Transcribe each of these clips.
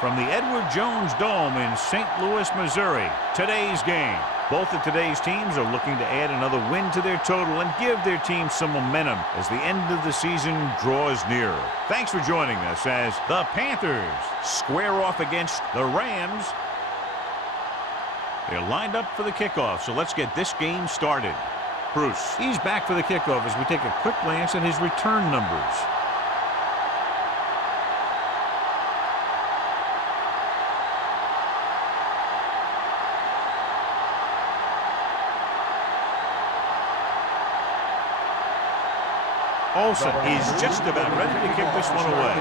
From the Edward Jones Dome in St. Louis, Missouri, today's game. Both of today's teams are looking to add another win to their total and give their team some momentum as the end of the season draws nearer. Thanks for joining us as the Panthers square off against the Rams. They're lined up for the kickoff, so let's get this game started. Bruce, he's back for the kickoff as we take a quick glance at his return numbers. Olsen is just about ready to kick this one away.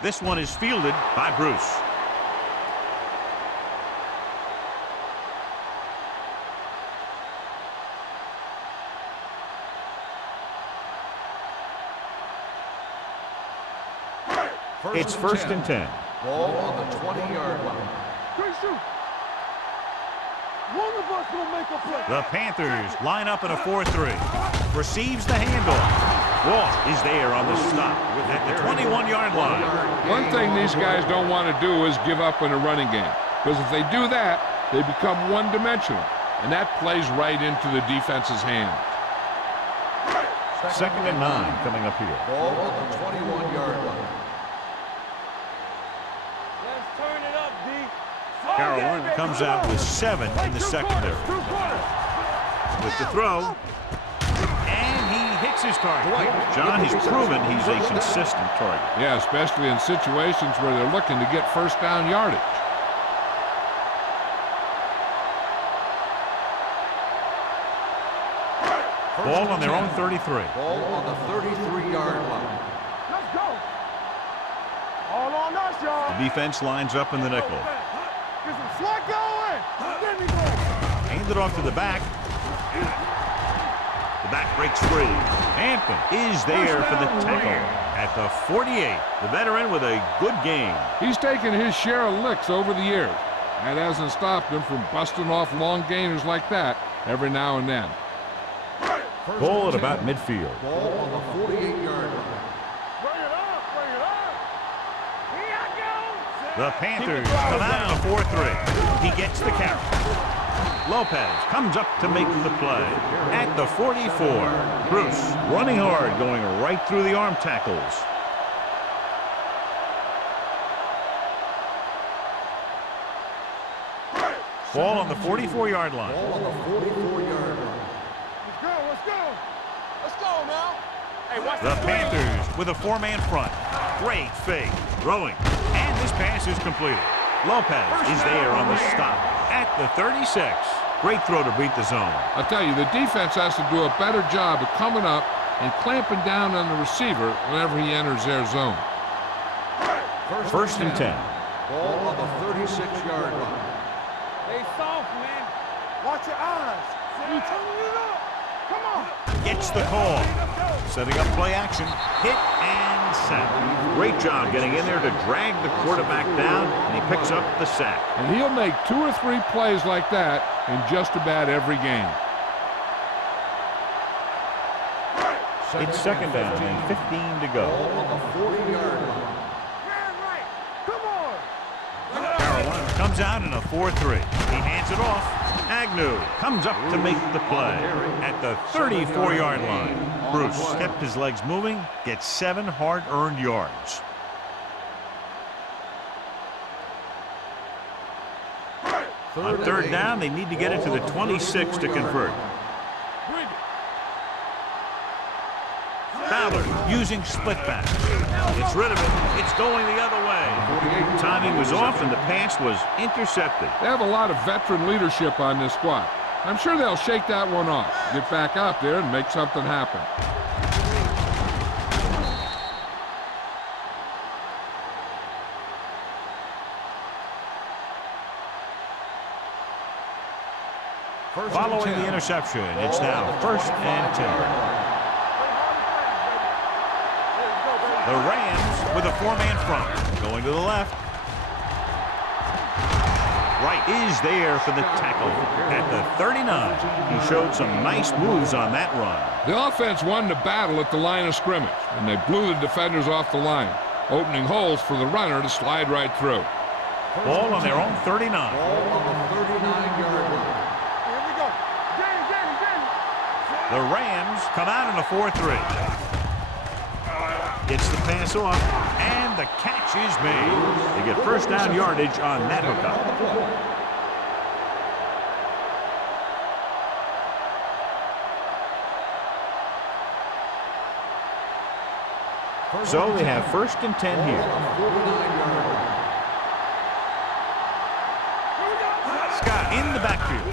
This one is fielded by Bruce. It's first and 10. Ball on the 20-yard line. One of us will make a play. The Panthers line up in a 4-3. Receives the handoff. Walt is there on the stop at the 21-yard line. One thing these guys don't want to do is give up in a running game. Because if they do that, they become one-dimensional. And that plays right into the defense's hands. Second and 9 coming up here. Ball on the 21-yard line. Let's turn it up, D. Carolina comes out with 7 in the secondary. With the throw. And he hits his target. John has proven he's a consistent target. Yeah, especially in situations where they're looking to get first down yardage. Ball on their own 33. Ball on the 33-yard line. Let's go. All on us, y'all. The defense lines up in the nickel. Get some slot going. There we go. Hand it off to the back. The back breaks free. Hampton is there for the tackle at the 48. The veteran with a good game. He's taken his share of licks over the years. That hasn't stopped him from busting off long gainers like that every now and then. Ball at about midfield. Ball on the 48-yard line. Bring it up. Bring it up. Here I go. The Panthers come out in a 4-3. He gets the carry. Lopez comes up to make the play at the 44. Bruce running hard, going right through the arm tackles. Ball on the 44-yard line. Ball on the 44-yard line. Let's go. Let's go. Let's go now. Hey, watch The Panthers with a 4-man front. Great fake. Throwing. And this pass is completed. Lopez is there on the stop at the 36. Great throw to beat the zone. I'll tell you, the defense has to do a better job of coming up and clamping down on the receiver whenever he enters their zone. First and 10. Ball on the 36-yard line. Stay soft, man. Watch your eyes. You turning it up. Come on. Gets the call. Setting up play action. Hit and sack. Great job getting in there to drag the quarterback down, and he picks up the sack. And he'll make 2 or 3 plays like that in just about every game. It's second down and 15 to go. Ball on the 40-yard line. Man, right. Come on. Carolina comes out in a 4-3. He hands it off. Agnew comes up to make the play at the 34-yard line. Bruce kept his legs moving, gets 7 hard-earned yards. On third down, they need to get it to the 26 to convert. Fowler using split back. It's rid of it. It's going the other way. Timing was off and the pass was intercepted. They have a lot of veteran leadership on this squad. I'm sure they'll shake that one off, get back out there and make something happen. Following the interception, it's now first and 10. The Rams with a 4-man front. Going to the left. right, is there for the tackle at the 39. He showed some nice moves on that run. The offense won the battle at the line of scrimmage, and they blew the defenders off the line, opening holes for the runner to slide right through. Ball on their own 39. Ball on the 39-yard line. Here we go. Get it. The Rams come out in a 4-3. Gets the pass off, and the catch is made. They get first down yardage on that hookup. So they have first and 10 here. Scott in the backfield.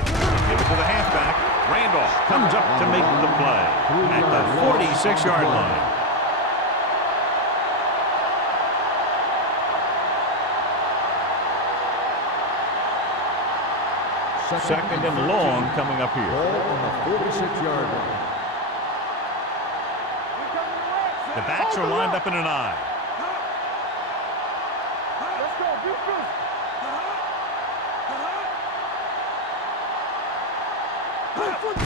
Give it to the halfback. Randolph comes up to make the play at the 46-yard line. Second and long coming up here. Ball on the 46-yard line. The backs are lined up in an I. Let's go. Be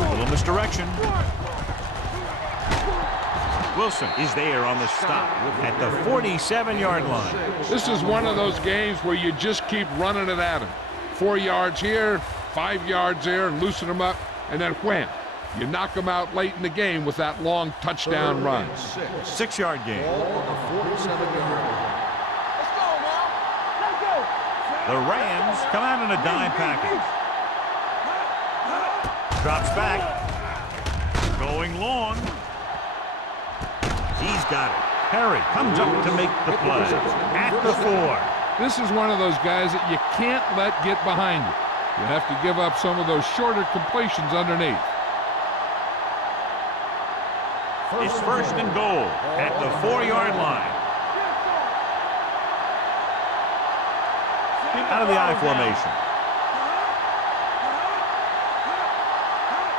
A little misdirection. Wilson is there on the stop at the 47-yard line. This is one of those games where you just keep running it at him. 4 yards here, 5 yards there, and loosen them up, and then wham. You knock them out late in the game with that long touchdown run. 6-yard gain. Ball on the 47-yard line. Let's go, man. Let's go. The Rams come out in a dime package. Drops back. Going long. He's got it. Perry comes up to make the play at the 4. This is one of those guys that you can't let get behind you. You have to give up some of those shorter completions underneath. It's first and goal at the 4-yard line. Out of the I formation.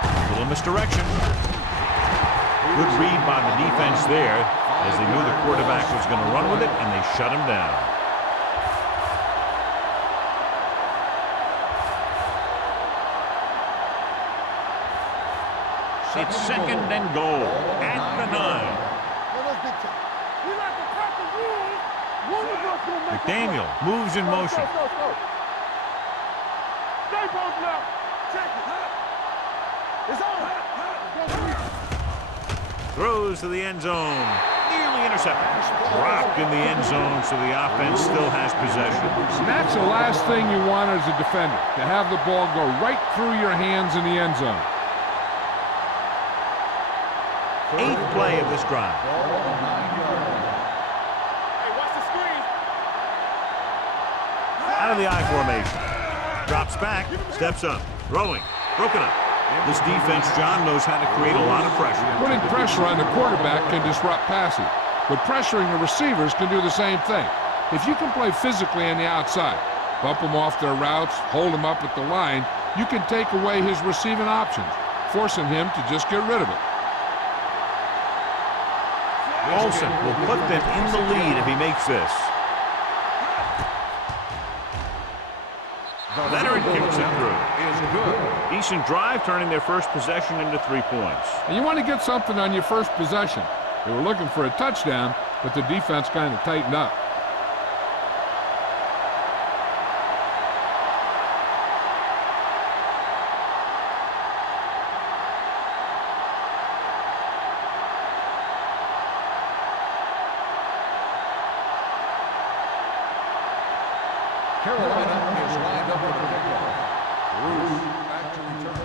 A little misdirection. Good read by the defense there as they knew the quarterback was going to run with it, and they shut him down. It's second and goal at the 9. McDaniel moves in motion. Throws to the end zone. Nearly intercepted. Dropped in the end zone, so the offense still has possession. That's the last thing you want as a defender, to have the ball go right through your hands in the end zone. 8th play of this drive. Hey, watch the screen. Out of the I formation. Drops back, steps up, throwing, broken up. This defense, John, knows how to create a lot of pressure. Putting pressure on the quarterback can disrupt passing, but pressuring the receivers can do the same thing. If you can play physically on the outside, bump them off their routes, hold them up at the line, you can take away his receiving options, forcing him to just get rid of it. Olsen will put them in the lead if he makes this. Leonard kicks it through. Decent drive, turning their first possession into 3 points. And you want to get something on your first possession. They were looking for a touchdown, but the defense kind of tightened up. Carolina is lined up for the kickoff. Bruce back to return.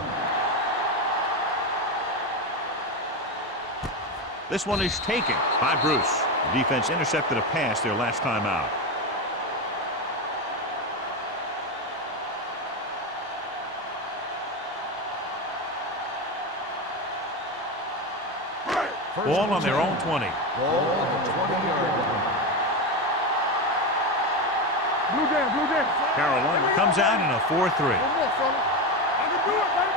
This one is taken by Bruce. The defense intercepted a pass their last time out. Ball on their own 20. Ball on the 20-yard line. Blue jam. Carolina comes out in a 4-3. One more, fella. I can do it, baby.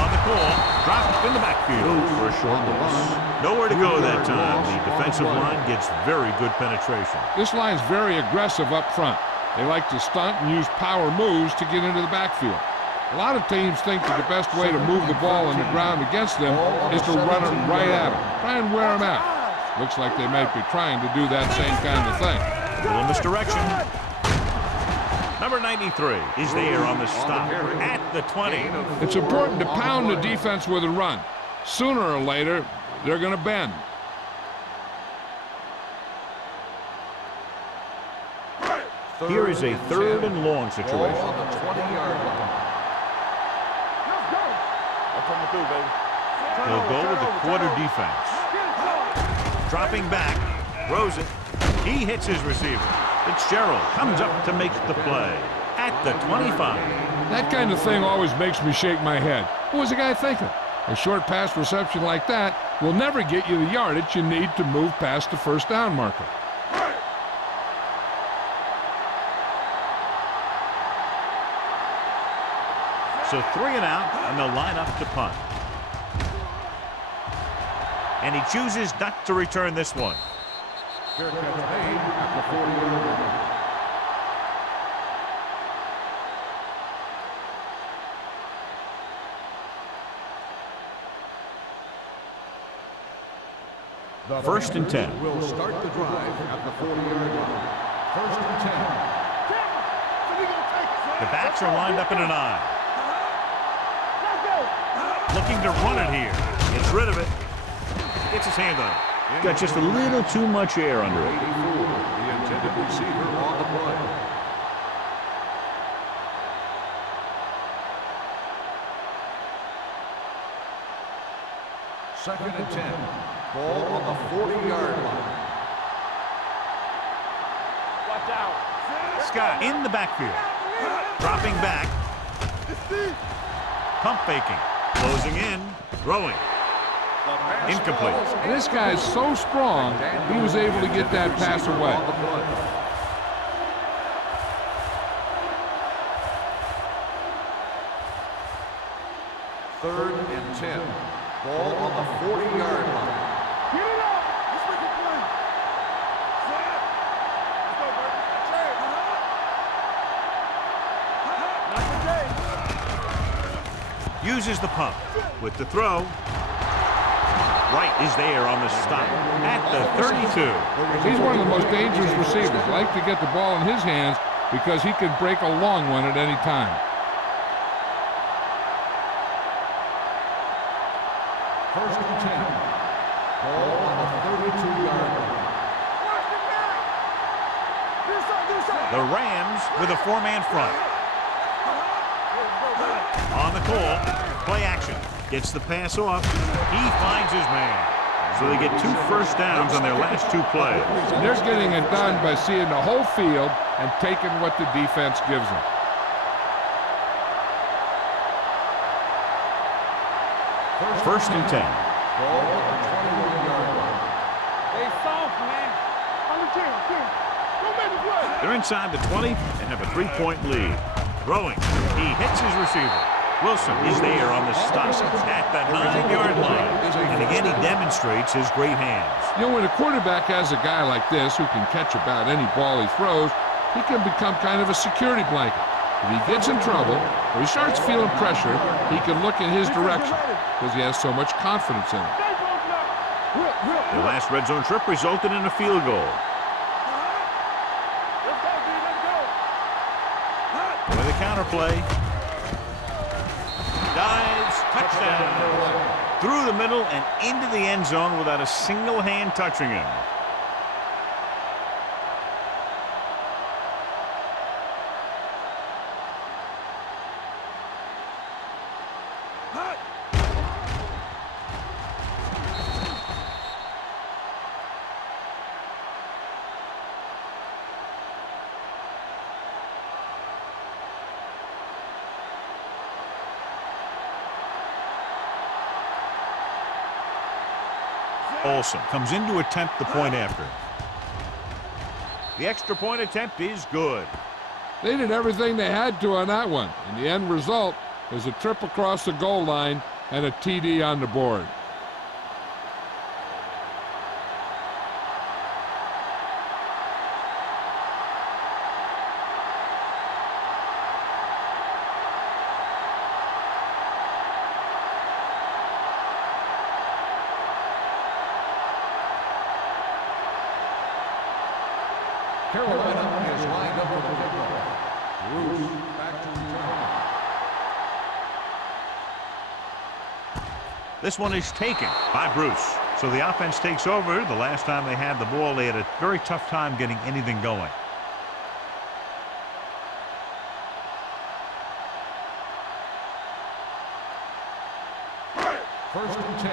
On the call, dropped in the back. backfield for a short loss. Nowhere to go that time. The defensive line gets very good penetration. This line's very aggressive up front. They like to stunt and use power moves to get into the backfield. A lot of teams think that the best way to move the ball on the ground against them is to run it right at them. Try and wear them out. Looks like they might be trying to do that same kind of thing. A little misdirection. Number 93 is there on the stop at the 20. It's important to pound the defense with a run. Sooner or later, they're going to bend. Here is a 3rd and long situation. On the 20-yard line. They'll go with the quarter defense. Dropping back, throws it. He hits his receiver. Fitzgerald comes up to make the play at the 25. That kind of thing always makes me shake my head. What was the guy thinking? A short pass reception like that will never get you the yardage you need to move past the first down marker. So 3 and out, and they'll line up to punt. And he chooses not to return this one. Fair catch made at the 40-yard line. The 1st and 10. will start the drive at the 40-yard line. 1st and 10. The backs are lined up in an I. Looking to run it here. Gets rid of it. Gets his hand on it. Got just a little too much air under it. 84, the intended receiver on the play. Second and 10. Ball on the 40-yard line. Watch out. Scott in the backfield. Dropping back. Pump faking. Closing in. Throwing. Incomplete. And this guy's so strong, he was able to get that pass away. Third and 10. Ball on the 40-yard line. Get it up. Let's make it play. Set. Let's go, Burton. That's it. Not today. Uses the pump. With the throw. Wright is there on the stop at the 32. He's one of the most dangerous receivers. Like to get the ball in his hands because he can break a long one at any time. First and 10. Ball on the 32-yard line. The Rams with a 4-man front. On the call, play action. Gets the pass off. He finds his man. So they get 2 first downs on their last 2 plays. And they're getting it done by seeing the whole field and taking what the defense gives them. First and 10. Ball on the 21-yard line. They soft, man. On the team. Don't make the play. They're inside the 20 and have a 3-point lead. Throwing. He hits his receiver. Wilson is there on the stop at the 9-yard line. And again, he demonstrates his great hands. You know, when a quarterback has a guy like this who can catch about any ball he throws, he can become kind of a security blanket. If he gets in trouble or he starts feeling pressure, he can look in his direction because he has so much confidence in him. Their last red zone trip resulted in a field goal. With a counter play. Dives, touchdown. Through the middle and into the end zone without a single hand touching him. Olsen comes in to attempt the point after. The extra point attempt is good. They did everything they had to on that one, and the end result is a trip across the goal line and a TD on the board. Carolina is lined up for the kickoff. Bruce back to return. This one is taken by Bruce. So the offense takes over. The last time they had the ball, they had a very tough time getting anything going. First and 10.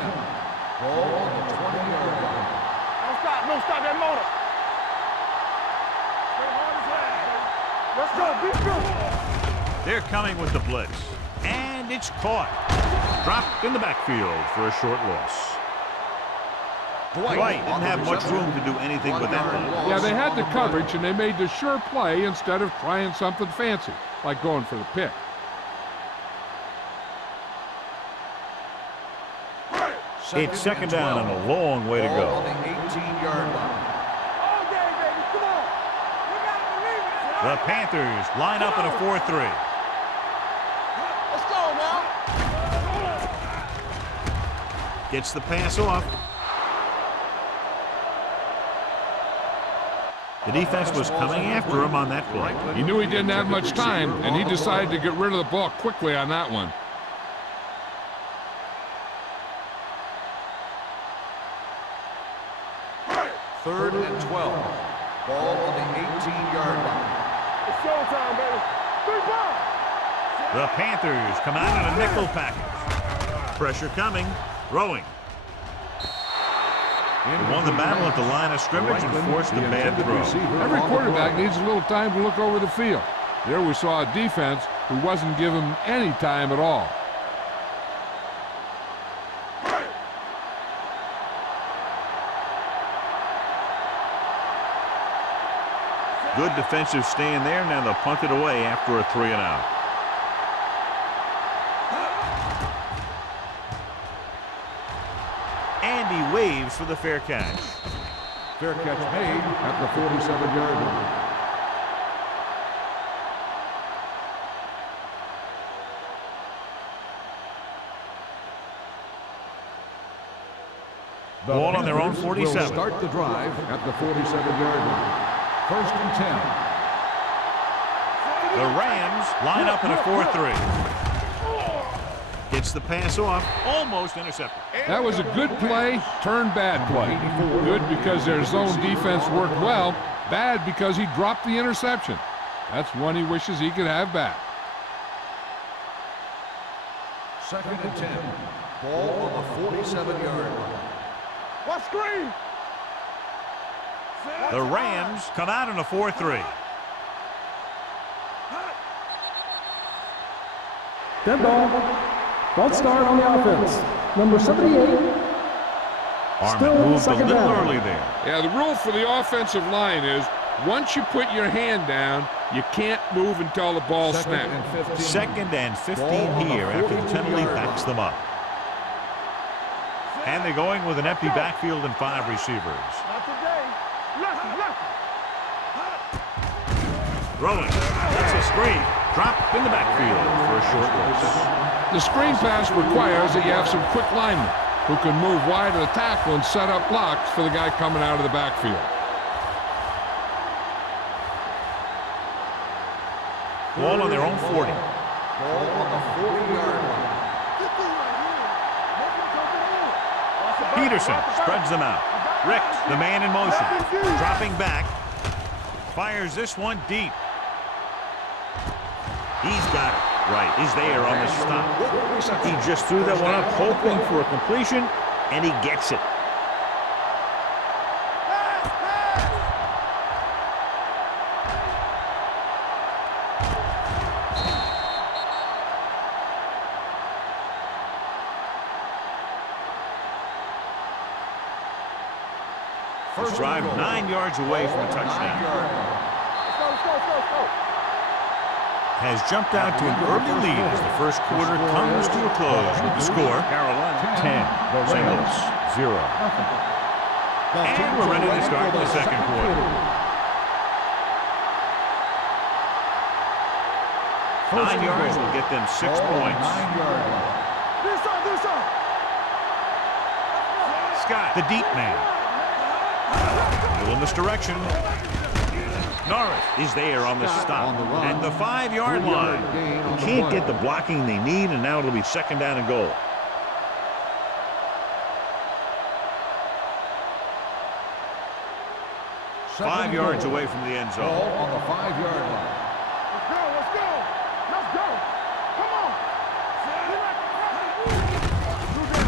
Ball on the 20-yard line. Don't stop that motor. Let's go, be good. They're coming with the blitz. And it's caught. Dropped in the backfield for a short loss. Dwight didn't have much room to do anything with that ball. Yeah, they had the coverage, and they made the sure play instead of trying something fancy, like going for the pick. It's second down and a long way to Ball go. on the 18-yard line. All day, baby, come on. You gotta believe it. The Panthers line up in a 4-3. Let's go now. Gets the pass off. The defense was coming after him on that play. He knew he didn't have much time, and he decided to get rid of the ball quickly on that one. Third and 12. Ball on the 18-yard line. It's showtime, baby. 3 balls. The Panthers come out in a nickel package. Pressure coming. Throwing. He won the battle at the line of scrimmage and forced a bad throw. Every quarterback needs a little time to look over the field. There we saw a defense who wasn't given him any time at all. Good defensive stand there. Now they'll punt it away after a 3-and-out. And he waves for the fair catch. Fair catch made at the 47-yard line. Ball on their own Panthers 47. will start the drive at the 47-yard line. First and 10. The Rams line up in a 4-3. Gets the pass off. Almost intercepted. That was a good play, turned bad play. Good because their zone defense worked well. Bad because he dropped the interception. That's one he wishes he could have back. Second and 10. Ball on the 47-yard line. What screen? The Rams come out in a 4-3. Dead ball. False start on the offense. Number 78. Armin Still moved a second little down. early there. Yeah, the rule for the offensive line is once you put your hand down, you can't move until the ball snaps. Second and 15 here after the penalty backs them up. And they're going with an empty backfield and 5 receivers. Not today. Lucky. Throwing. That's a screen. Dropped in the backfield for a short loss. The screen pass requires that you have some quick linemen who can move wide of the tackle and set up blocks for the guy coming out of the backfield. Ball on their own 40. Ball on the 40-yard line. Peterson spreads them out. Ricks, the man in motion. Dropping back. Fires this one deep. He's got it. Right. He's there on the stop. He just threw that one up, hoping for a completion, and he gets it. First drive 9 yards away from a touchdown. Let's go. has jumped out to an early lead as the first quarter comes to a close with the score Carolina 10, St. Louis 0. And we're ready to start the second quarter. 9 yards will get them 6 points. 9-yard line. Scott, the deep man. Little misdirection. Norris is there on the stop at the 5-yard line. Can't get the blocking they need, and now it'll be second down and goal. Second 5 and yards goal. away from the end Ball zone. on the 5-yard line. Let's go. Come on.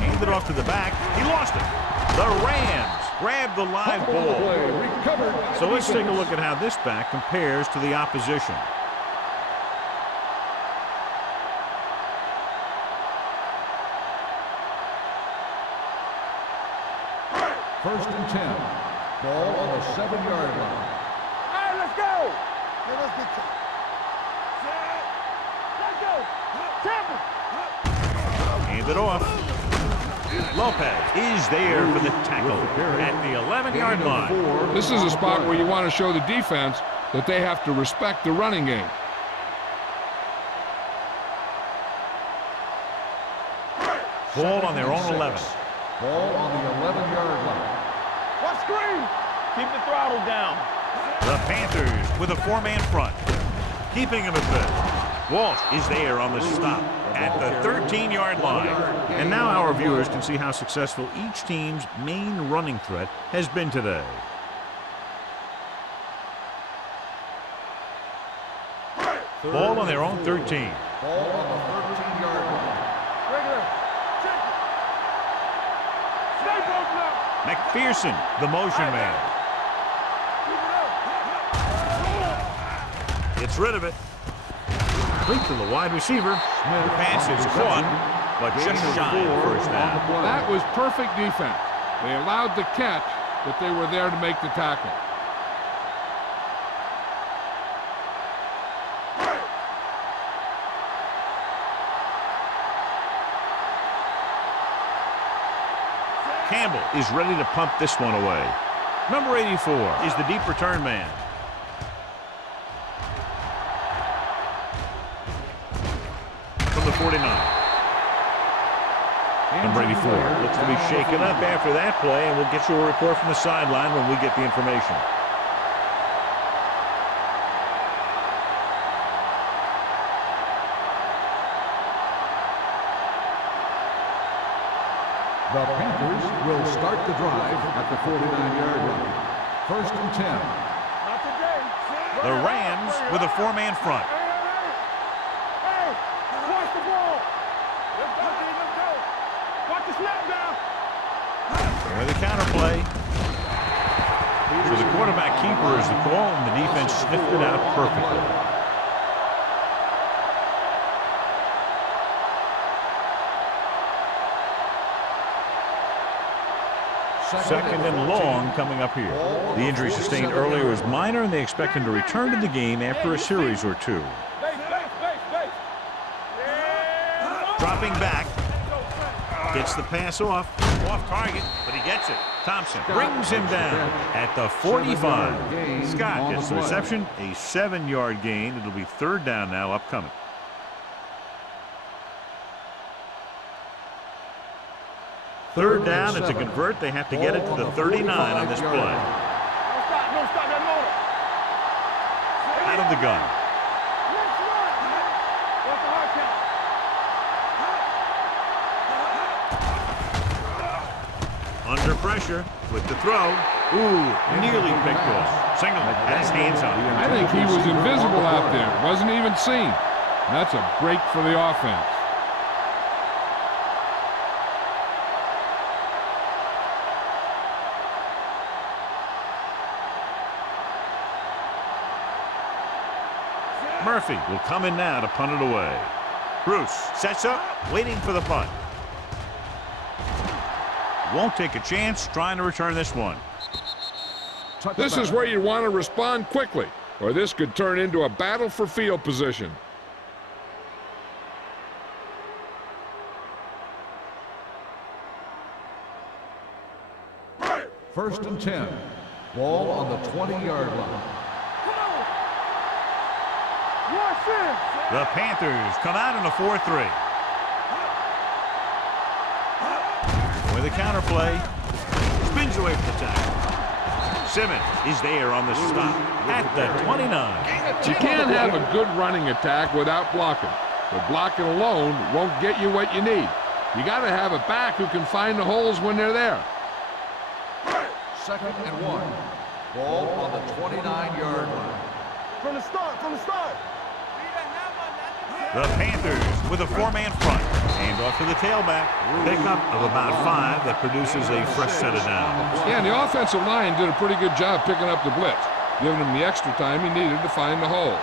Handed it off to the back. He lost it. The Rams grab the live ball. Play recovered. So let's take a look at how this back compares to the opposition. First and 10. Ball on the 7-yard line. Hey, let's go. Let's go. Tampa. Hand it off. Lopez is there for the tackle at the 11-yard line. This is a spot where you want to show the defense that they have to respect the running game. Ball on their own 11. Ball on the 11-yard line. What screen? Keep the throttle down. The Panthers with a 4-man front. Keeping him at bay. Walsh is there on the stop at the 13-yard line. And now our viewers can see how successful each team's main running threat has been today. Ball on their own 13. Ball on the 13-yard line. Regular. Check it. Stay broken up. McPherson, the motion man. Keep it up. Gets rid of it. Complete to the wide receiver. The pass is caught, but just shy of first down. That was perfect defense. They allowed the catch, but they were there to make the tackle. Campbell is ready to pump this one away. Number 84 is the deep return man. From the 49. Number 84 looks to be shaken up after that play, and we'll get you a report from the sideline when we get the information. The Panthers will start the drive at the 49-yard line. First and 10. Not today. The Rams with a 4-man front. Hey, watch the ball. Let's go, D. Let's go. Watch the snap down. With the counterplay. So the quarterback keeper is the call, and the defense sniffed it out perfectly. Second and long coming up here. The injury sustained earlier was minor, and they expect him to return to the game after a series or two. Dropping back. Gets the pass off target, but he gets it. Thompson brings him down at the 45. Scott gets the reception, a 7-yard gain. It'll be third down now upcoming. Third down, and to convert, they have to get it to the 39 on this play. Don't stop that motor. Out of the gun. Let's run. What's the hard count? Under pressure with the throw. Ooh, nearly picked off. Singleton had his hands on it. I think he was invisible out there. Wasn't even seen. That's a break for the offense. Murphy will come in now to punt it away. Bruce sets up, waiting for the punt. Won't take a chance trying to return this one. This is where you want to respond quickly, or this could turn into a battle for field position. First and 10. Ball on the 20-yard line. The Panthers come out in a 4-3. With a counter play. Spins away from the tackle. Simmons is there on the stop at the 29. You can't have a good running attack without blocking. But blocking alone won't get you what you need. You got to have a back who can find the holes when they're there. Second and 1. Ball on the 29-yard line. From the start, from the start. The Panthers with a 4-man front. Hand off to the tailback. Pickup of about 5 that produces a fresh set of downs. Yeah, and the offensive line did a pretty good job picking up the blitz, giving him the extra time he needed to find the hole.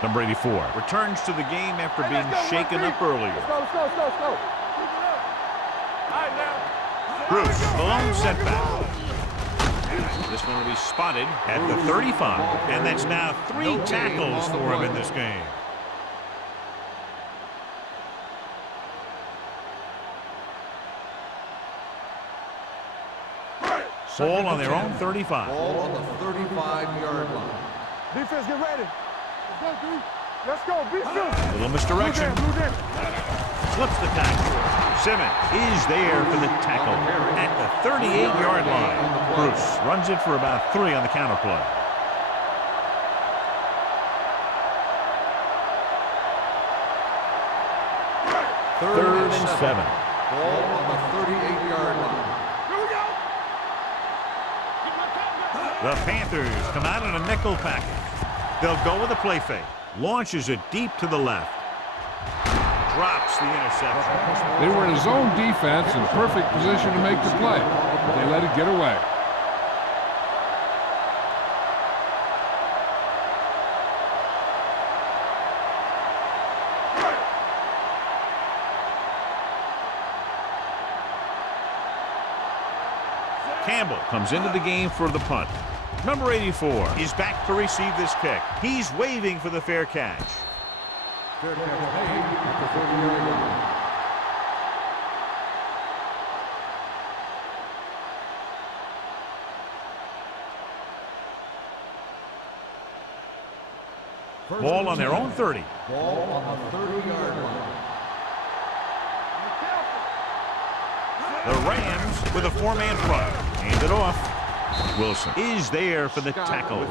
Number 84 returns to the game after being shaken up earlier. Let's go. Bruce, the lone setback. This one will be spotted at the 35, and that's now 3 tackles for him in this game. Ball on their own 35. Ball on the 35-yard line. Defense, get ready. Let's go, beat you. Little misdirection. Blue them. Flips the tackle. Simmons is there for the tackle at the 38-yard line. Bruce runs it for about 3 on the counter play. Third and 7. Ball on the 38-yard line. The Panthers come out in a nickel package. They'll go with a play fake. Launches it deep to the left. Drops the interception. They were in a zone defense in perfect position to make the play, but they let it get away. Campbell comes into the game for the punt. Number 84 is back to receive this kick. He's waving for the fair catch. Fair catch made at the 30-yard line. Ball on their own 30. Ball on the 30-yard line. The Rams with a 4-man front. Hand it off. Wilson is there for the tackle.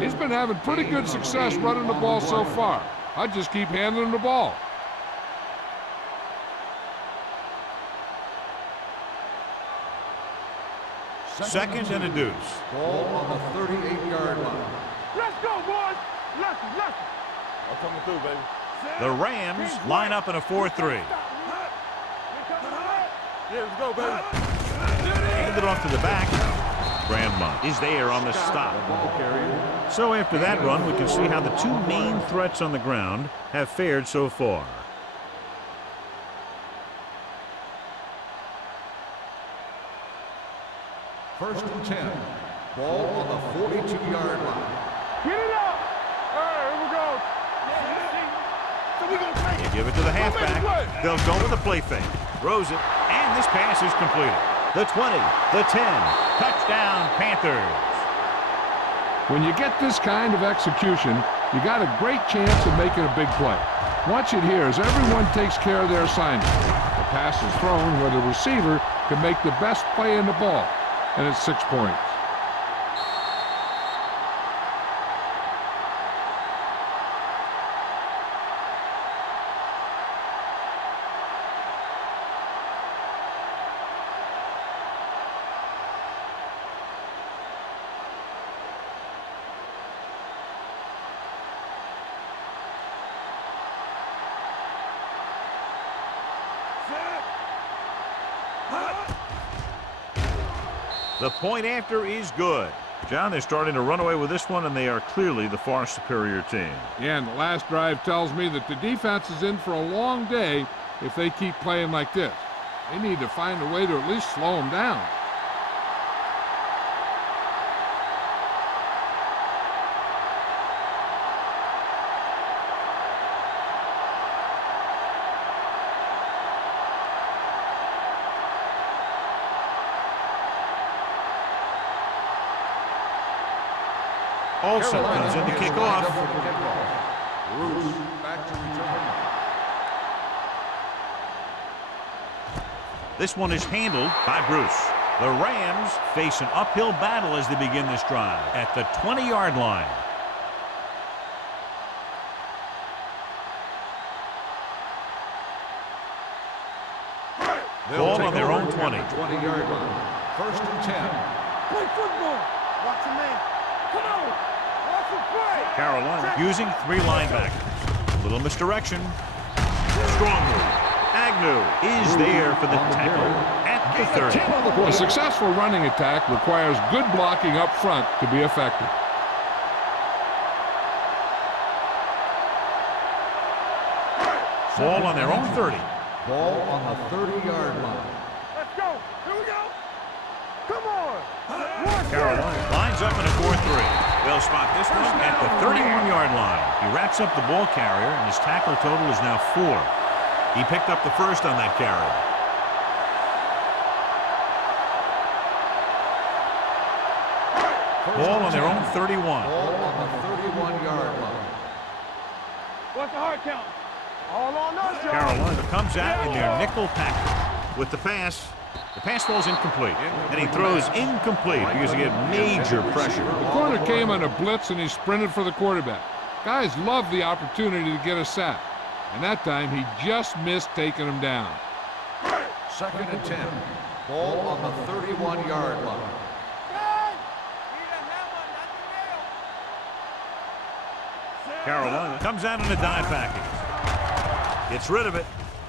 He's been having pretty good success running the ball so far. I just keep handing him the ball. Second and a deuce. Ball on the 38-yard line. Let's go, boys. Let's. I'm coming through, baby. The Rams line up in a 4-3. Yeah, let's go, baby. Hand it off to the back. Grandma is there on the stop. So after that run, we can see how the 2 main threats on the ground have fared so far. First and 10. Ball on the 42-yard line. Get it up. All right, here we go. So we gonna take They give it to the halfback. They'll go with a play fake. Throws it, and this pass is completed. The 20, the 10, touchdown Panthers. When you get this kind of execution, you got a great chance of making a big play. Watch it here as everyone takes care of their assignment. The pass is thrown where the receiver can make the best play in the ball, and it's 6 points. The point after is good. John, they're starting to run away with this one, and they are clearly the far superior team. Yeah, and the last drive tells me that the defense is in for a long day if they keep playing like this. They need to find a way to at least slow them down. Also comes in to kick off. Bruce back to return. This one is handled by Bruce. The Rams face an uphill battle as they begin this drive at the 20-yard line. Ball on their own 20. 20-yard line. 1st and 10. Play football. Watch the man. Come on. Watch him play. Carolina using 3 linebackers. Little misdirection. Strong move. Agnew is there for the tackle at the 30. A successful running attack requires good blocking up front to be effective. Ball on their own 30. Ball on the 30-yard line. Let's go. Here we go. Come on. Carolina lines up in a 4-3. They'll spot this one at the 31-yard line. He wraps up the ball carrier, and his tackle total is now 4. He picked up the first on that carry. Ball on their own 31. Ball on the 31-yard line. What's the hard count? All on us, y'all. Carolina comes out in their nickel package with the pass. The pass falls incomplete, and he throws incomplete because he had major pressure. The corner came on a blitz, and he sprinted for the quarterback. Guys love the opportunity to get a sack, and that time he just missed taking him down. 2nd and 10. Ball on the 31-yard line. Carolina comes out in a dime package. Gets rid of it,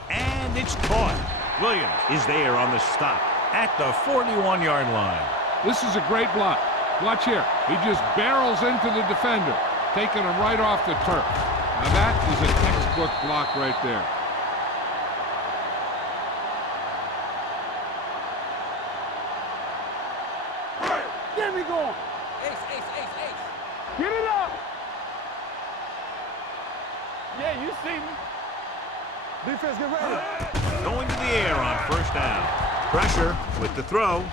and it's caught. Williams is there on the stop at the 41-yard line. This is a great block. Watch here. He just barrels into the defender, taking him right off the turf. Now that is a textbook block right there. Get me going. Ace. Get it up. Yeah, you see me. Defense, get ready. Going to the air on 1st down. Pressure with the throw.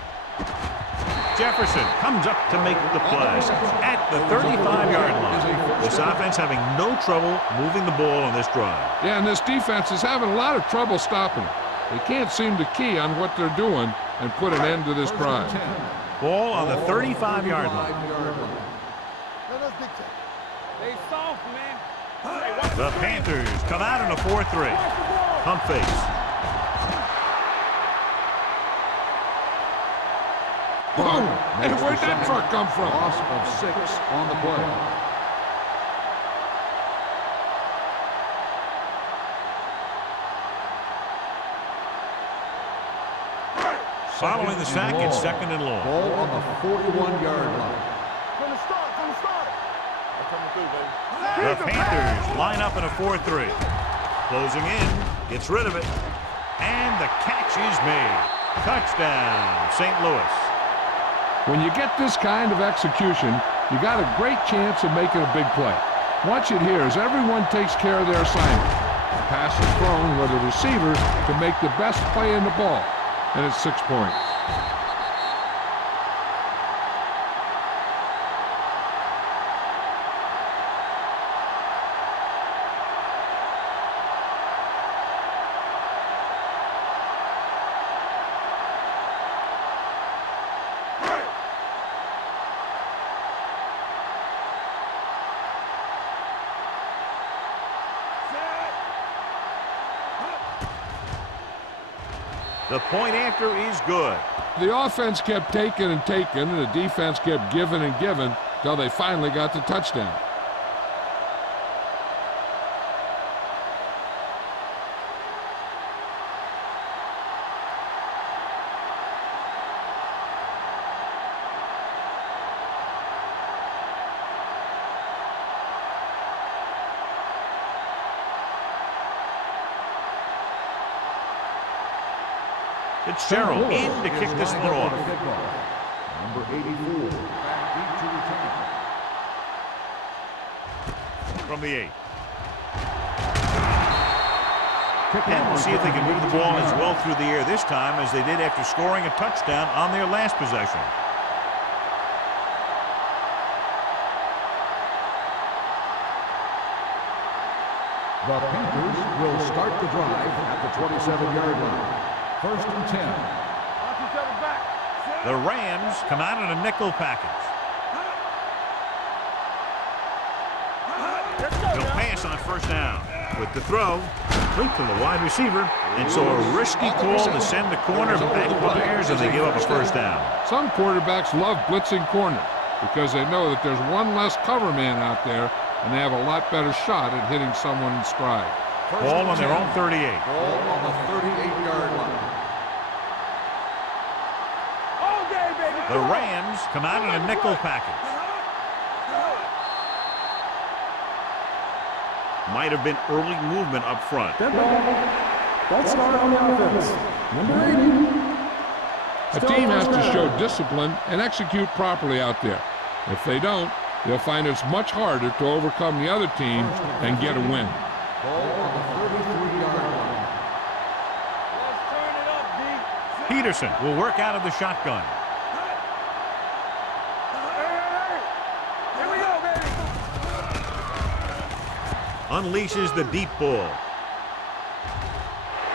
Jefferson comes up to make the play at the 35-yard line. This offense having no trouble moving the ball on this drive. Yeah, and this defense is having a lot of trouble stopping it. They can't seem to key on what they're doing and put an end to this drive. Ball on the 35-yard line. They soft, man. The Panthers come out in a 4-3. Pump fakes. Boom! Hey, where'd that truck come from? Loss of 6 on the play. Following the sack, it's 2nd and long. Ball on the 41-yard line. From the start. I'm coming through, baby. The Panthers line up in a 4-3. Closing in, gets rid of it, and the catch is made. Touchdown, St. Louis. When you get this kind of execution, you got a great chance of making a big play. Watch it here as everyone takes care of their assignment. The pass is thrown where the receiver can make the best play in the ball, and it's 6 points. The point after is good. The offense kept taking and taking, and the defense kept giving and giving until they finally got the touchdown. Fitzgerald in to kick this one off. Number 84, back deep to return. From the 8. And we'll see if they can move the ball as well through the air this time as they did after scoring a touchdown on their last possession. The Panthers will start the drive at the 27-yard line. 1st and 10. Watch each other back. The Rams come out in a nickel package. They'll pass on 1st down. With the throw, complete to the wide receiver. And so a risky call to send the corner back prepares and they give up a 1st down. Some quarterbacks love blitzing corner because they know that there's one less cover man out there and they have a lot better shot at hitting someone in stride. Ball on their own 38. Ball on the 38-yard line. All day, baby. The Rams come out in a nickel package. Might have been early movement up front. Dead ball. Don't start on the offense. Number 80. A team has to show discipline and execute properly out there. If they don't, they'll find it's much harder to overcome the other team and get a win. Ball on the 33-yard line. Let's turn it up, D. Peterson will work out of the shotgun. Here we go, baby. Unleashes the deep ball.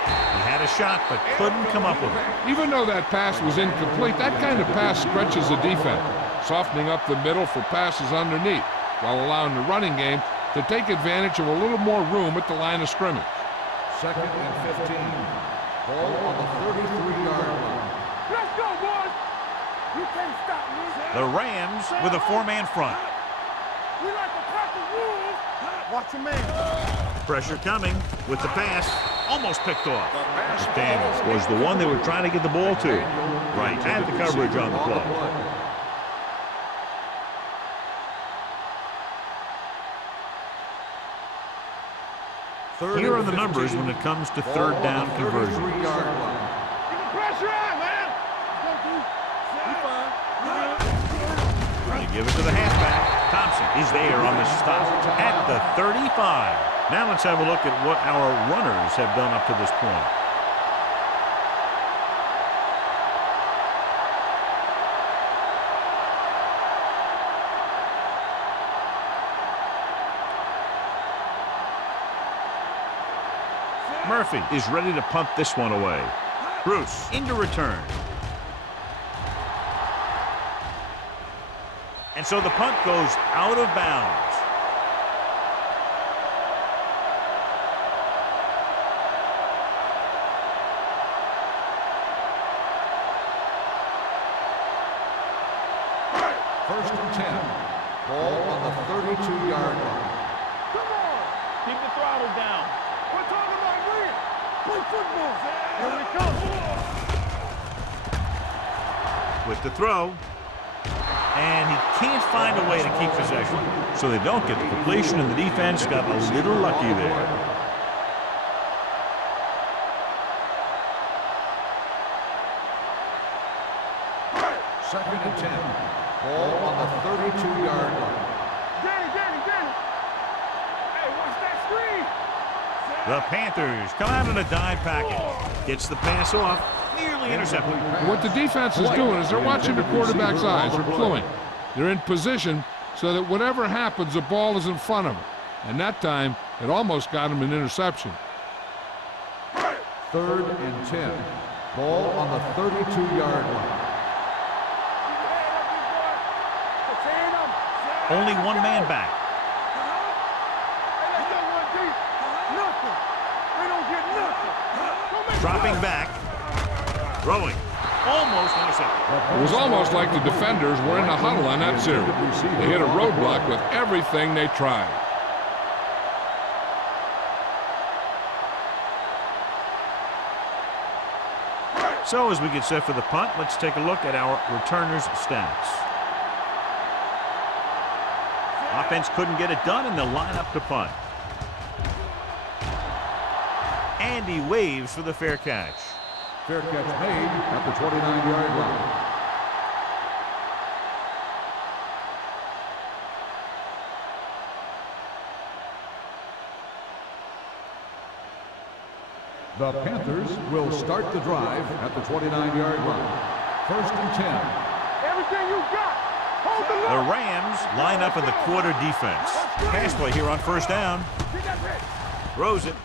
He had a shot but couldn't come up with it. Even though that pass was incomplete, that kind of pass stretches the defense, softening up the middle for passes underneath, while allowing the running game to take advantage of a little more room at the line of scrimmage. 2nd and 15. Ball on the 33-yard line. Let's go, boys. You can't stop me. The Rams with a 4-man front. We like to practice rules. Watch your man. Pressure coming with the pass. Almost picked off. Daniels was the one they were trying to get the ball to. Right, had the coverage on the play. Here are the numbers when it comes to 3rd down conversions. Keep the pressure on, man. They give it to the halfback. Thompson is there on the stop at the 35. Now let's have a look at what our runners have done up to this point. Murphy is ready to punt this one away. Bruce into return. And so the punt goes out of bounds. First and 10. Ball on the 32-yard line. Come on. Keep the throttle down. We're talking about win. Play football. Here we come. With the throw. And he can't find a way to keep possession. So they don't get the completion, and the defense got a little lucky there. Second and 10. Ball on the 32-yard line. Danny. Hey, watch that screen. The Panthers come out in a dime package. Gets the pass off. Nearly intercepted. What the defense is doing is they're watching the quarterback's eyes. They're cluing. They're in position so that whatever happens, the ball is in front of them. And that time, it almost got him an interception. 3rd and 10. Ball on the 32-yard line. Only one man back. Dropping back. Throwing. Almost intercepted. It was almost like the defenders were in a huddle on that series. They hit a roadblock with everything they tried. So as we get set for the punt, let's take a look at our returners' stats. Offense couldn't get it done, and they'll line up to punt. And he waves for the fair catch. Fair catch made at the 29-yard line. The Panthers will start the drive at the 29-yard line. 1st and 10. Everything you got. Hold the The line. Rams line up in the quarter defense. Pass play here on 1st down. Get that ready. Throws it.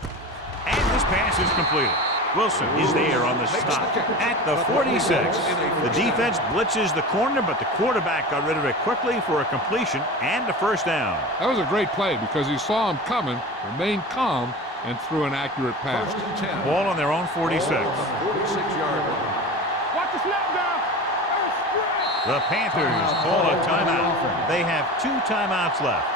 And this pass is completed. Wilson is there on the stop at the 46. The defense blitzes the corner, but the quarterback got rid of it quickly for a completion and a first down. That was a great play because he saw him coming, remained calm, and threw an accurate pass. Ball on their own 46. 46-yard line. Watch the snap now. The Panthers call a timeout. They have 2 timeouts left.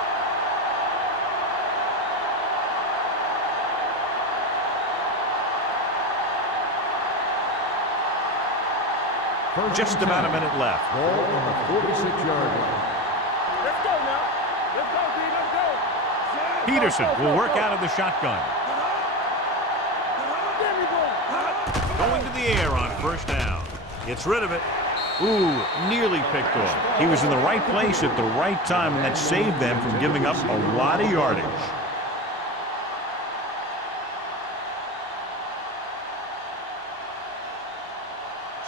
Just about a minute left. Ball on the 46-yard line. Let's go now. Let's go, D. Let's go. Peterson will work out of the shotgun. There we go. Going to the air on first down. Gets rid of it. Ooh, nearly picked off. He was in the right place at the right time, and that saved them from giving up a lot of yardage.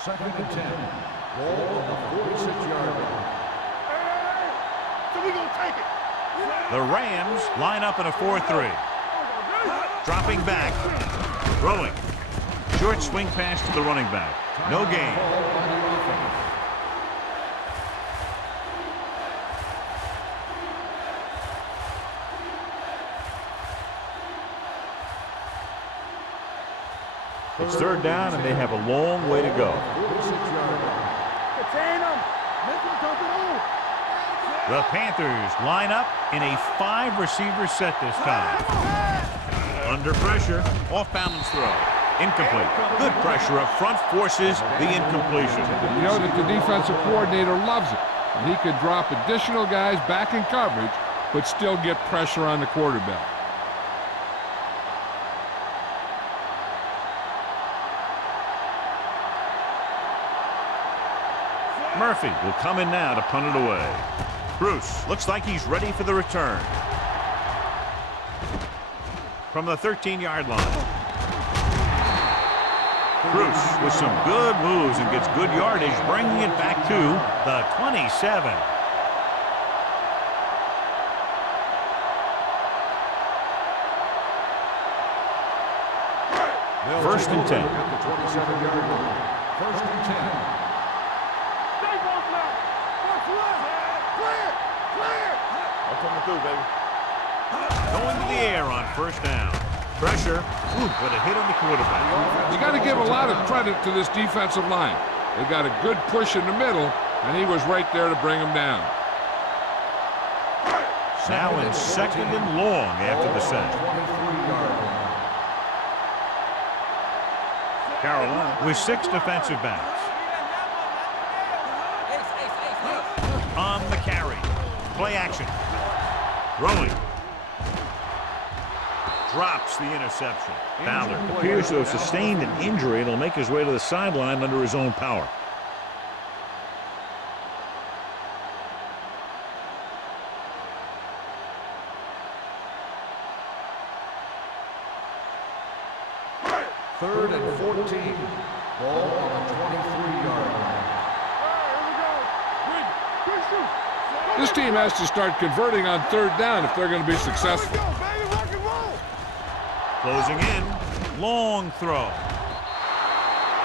Second and 10. Ball on the 46-yard line. So we gonna take it. The Rams line up in a 4-3. Dropping back. Throwing. Short swing pass to the running back. No gain. It's third down, and they have a long way to go. Contain them. Make them dump it on. The Panthers line up in a 5-receiver set this time. Under pressure, off-balance throw. Incomplete. Good pressure up front forces the incompletion. You know that the defensive coordinator loves it. And he can drop additional guys back in coverage, but still get pressure on the quarterback. Murphy will come in now to punt it away. Bruce looks like he's ready for the return. From the 13-yard line. Bruce with some good moves and gets good yardage, bringing it back to the 27. First and 10. At the 27-yard line. First and 10. Stay both left. What's left? Clear. Clear. I'm coming through, baby. Going to the air on first down. Pressure. Ooh, what a hit on the quarterback. You got to give a lot of credit to this defensive line. They got a good push in the middle, and he was right there to bring him down. Now in second and long after the set. 23-yard line. Carolina with 6 defensive backs. On the carry. Play action. Throwing. Drops the interception. Fowler appears to have sustained an injury and will make his way to the sideline under his own power. Third and 14. Ball on the 23-yard line. This team has to start converting on third down if they're going to be successful. Closing in. Long throw.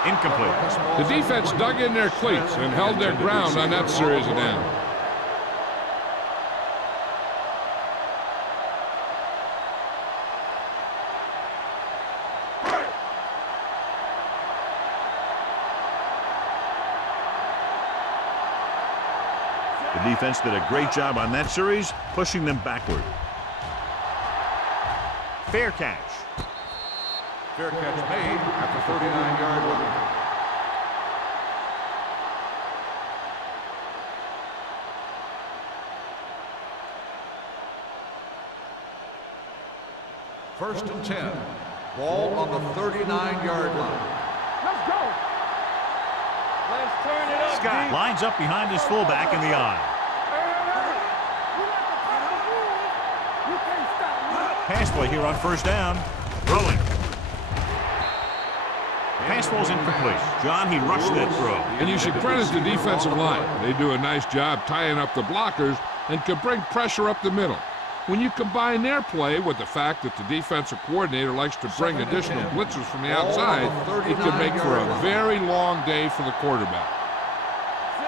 Incomplete. The defense dug in their cleats and held their ground on that series of downs. The defense did a great job on that series, pushing them backward. Fair catch. Fair catch made at the 39-yard line. First and 10. Ball on the 39-yard line. Let's go. Let's turn it up. Scott lines up behind his fullback in the eye. You can't stop me. Pass play here on first down. Throwing. Pass ball's incomplete. John, he rushed that throw. And you should credit the defensive line. They do a nice job tying up the blockers and can bring pressure up the middle. When you combine their play with the fact that the defensive coordinator likes to bring additional blitzes from the outside, it can make for a very long day for the quarterback.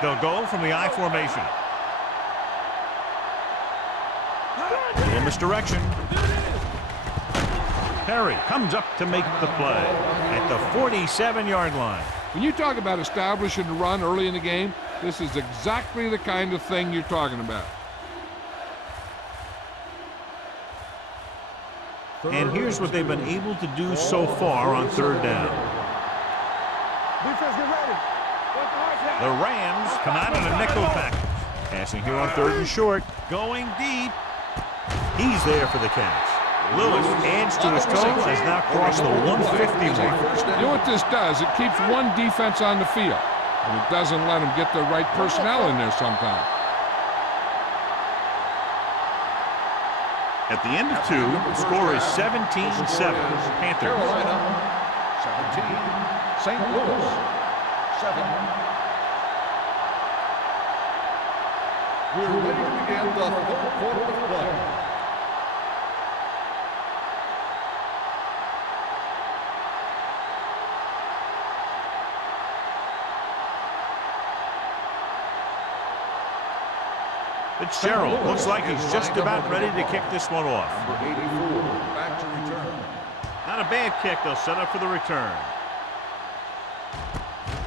They'll go from the I formation. Little misdirection. Perry comes up to make the play at the 47-yard line. When you talk about establishing the run early in the game, this is exactly the kind of thing you're talking about. And here's what they've been able to do so far on third down. Defense, get ready. The Rams come out in a nickel package. Passing here on third and short. Going deep. He's there for the catch. Lewis adds to his total, has now crossed the 150 mark. You know what this does? It keeps one defense on the field, and it doesn't let them get the right personnel in there sometimes. At the end of two, the score is 17-7. Panthers. Carolina, 17. St. Louis, 7. We're ready to begin the third quarter of play. Fitzgerald looks like he's just about ready to kick this one off. Number 84, back to return. Not a bad kick. They'll set up for the return.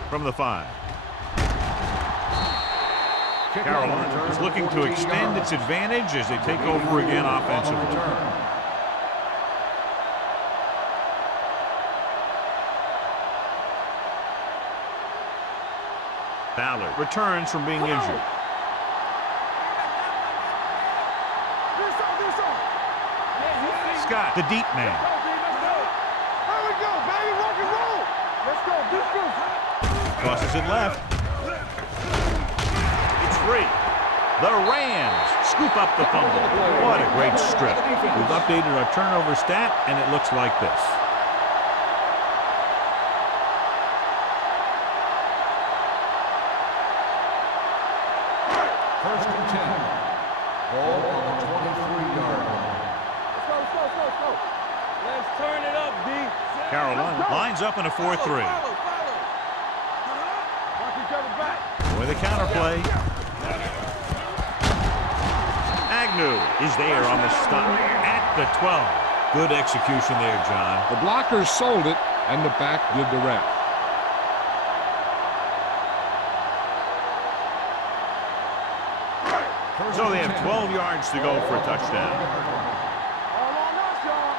From the 5. Carolina is looking to extend its advantage as they take over again offensively. Ballard returns from being injured. Scott, the deep man. Here we go, baby. Rock and roll. Let's go. Crosses it left. It's free. The Rams scoop up the fumble. What a great strip. We've updated our turnover stat, and it looks like this. First and 10. Ball on the 23-yard line. Let's go. Let's turn it up, D. Carolina lines up in a 4-3. Watch each other back. With a counterplay. Agnew is there on the stop at the 12. Good execution there, John. The blockers sold it, and the back did the rest. So they have 12 yards to go for a touchdown. All on us, y'all.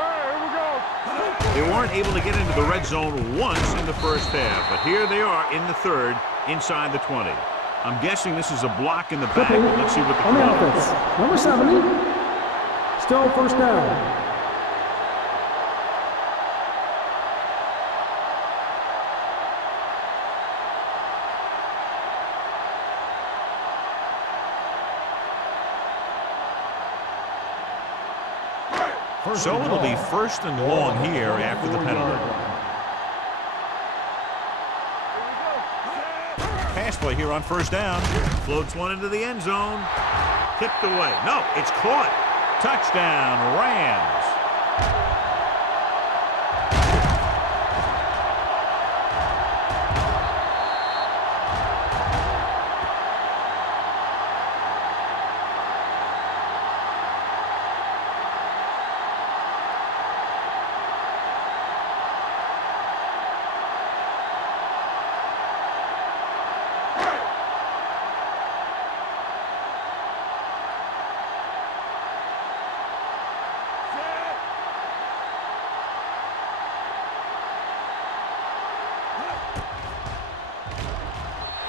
All right, here we go. They weren't able to get into the red zone once in the first half, but here they are in the third, inside the 20. I'm guessing this is a block in the back, but let's see what the on the call is. offense. Number 70. Still first down. So it'll be first and long here after the penalty. Pass play here on first down. Floats one into the end zone. Tipped away. No, it's caught. Touchdown, Rams.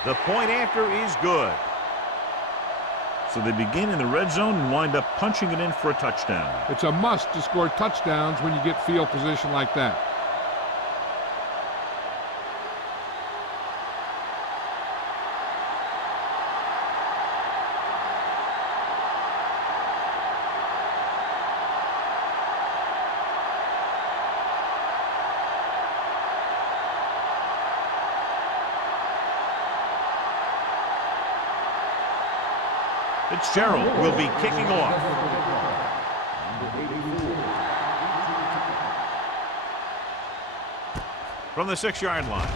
The point after is good. So they begin in the red zone and wind up punching it in for a touchdown. It's a must to score touchdowns when you get field position like that. Fitzgerald will be kicking off. From the 6-yard line.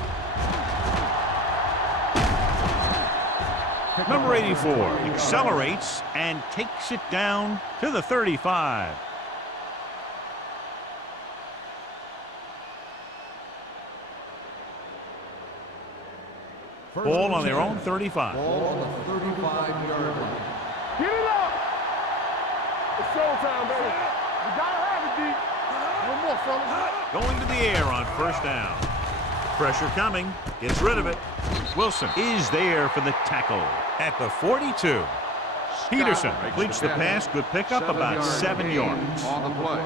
Number 84 accelerates and takes it down to the 35. Ball on their own 35. Ball on the 35-yard line. Get it up. It's showtime, baby. You gotta have it, D. One more, fellas. Going to the air on first down. Pressure coming. Gets rid of it. Wilson is there for the tackle at the 42. Peterson completes the pass. Good pickup, about 7 yards. On the play.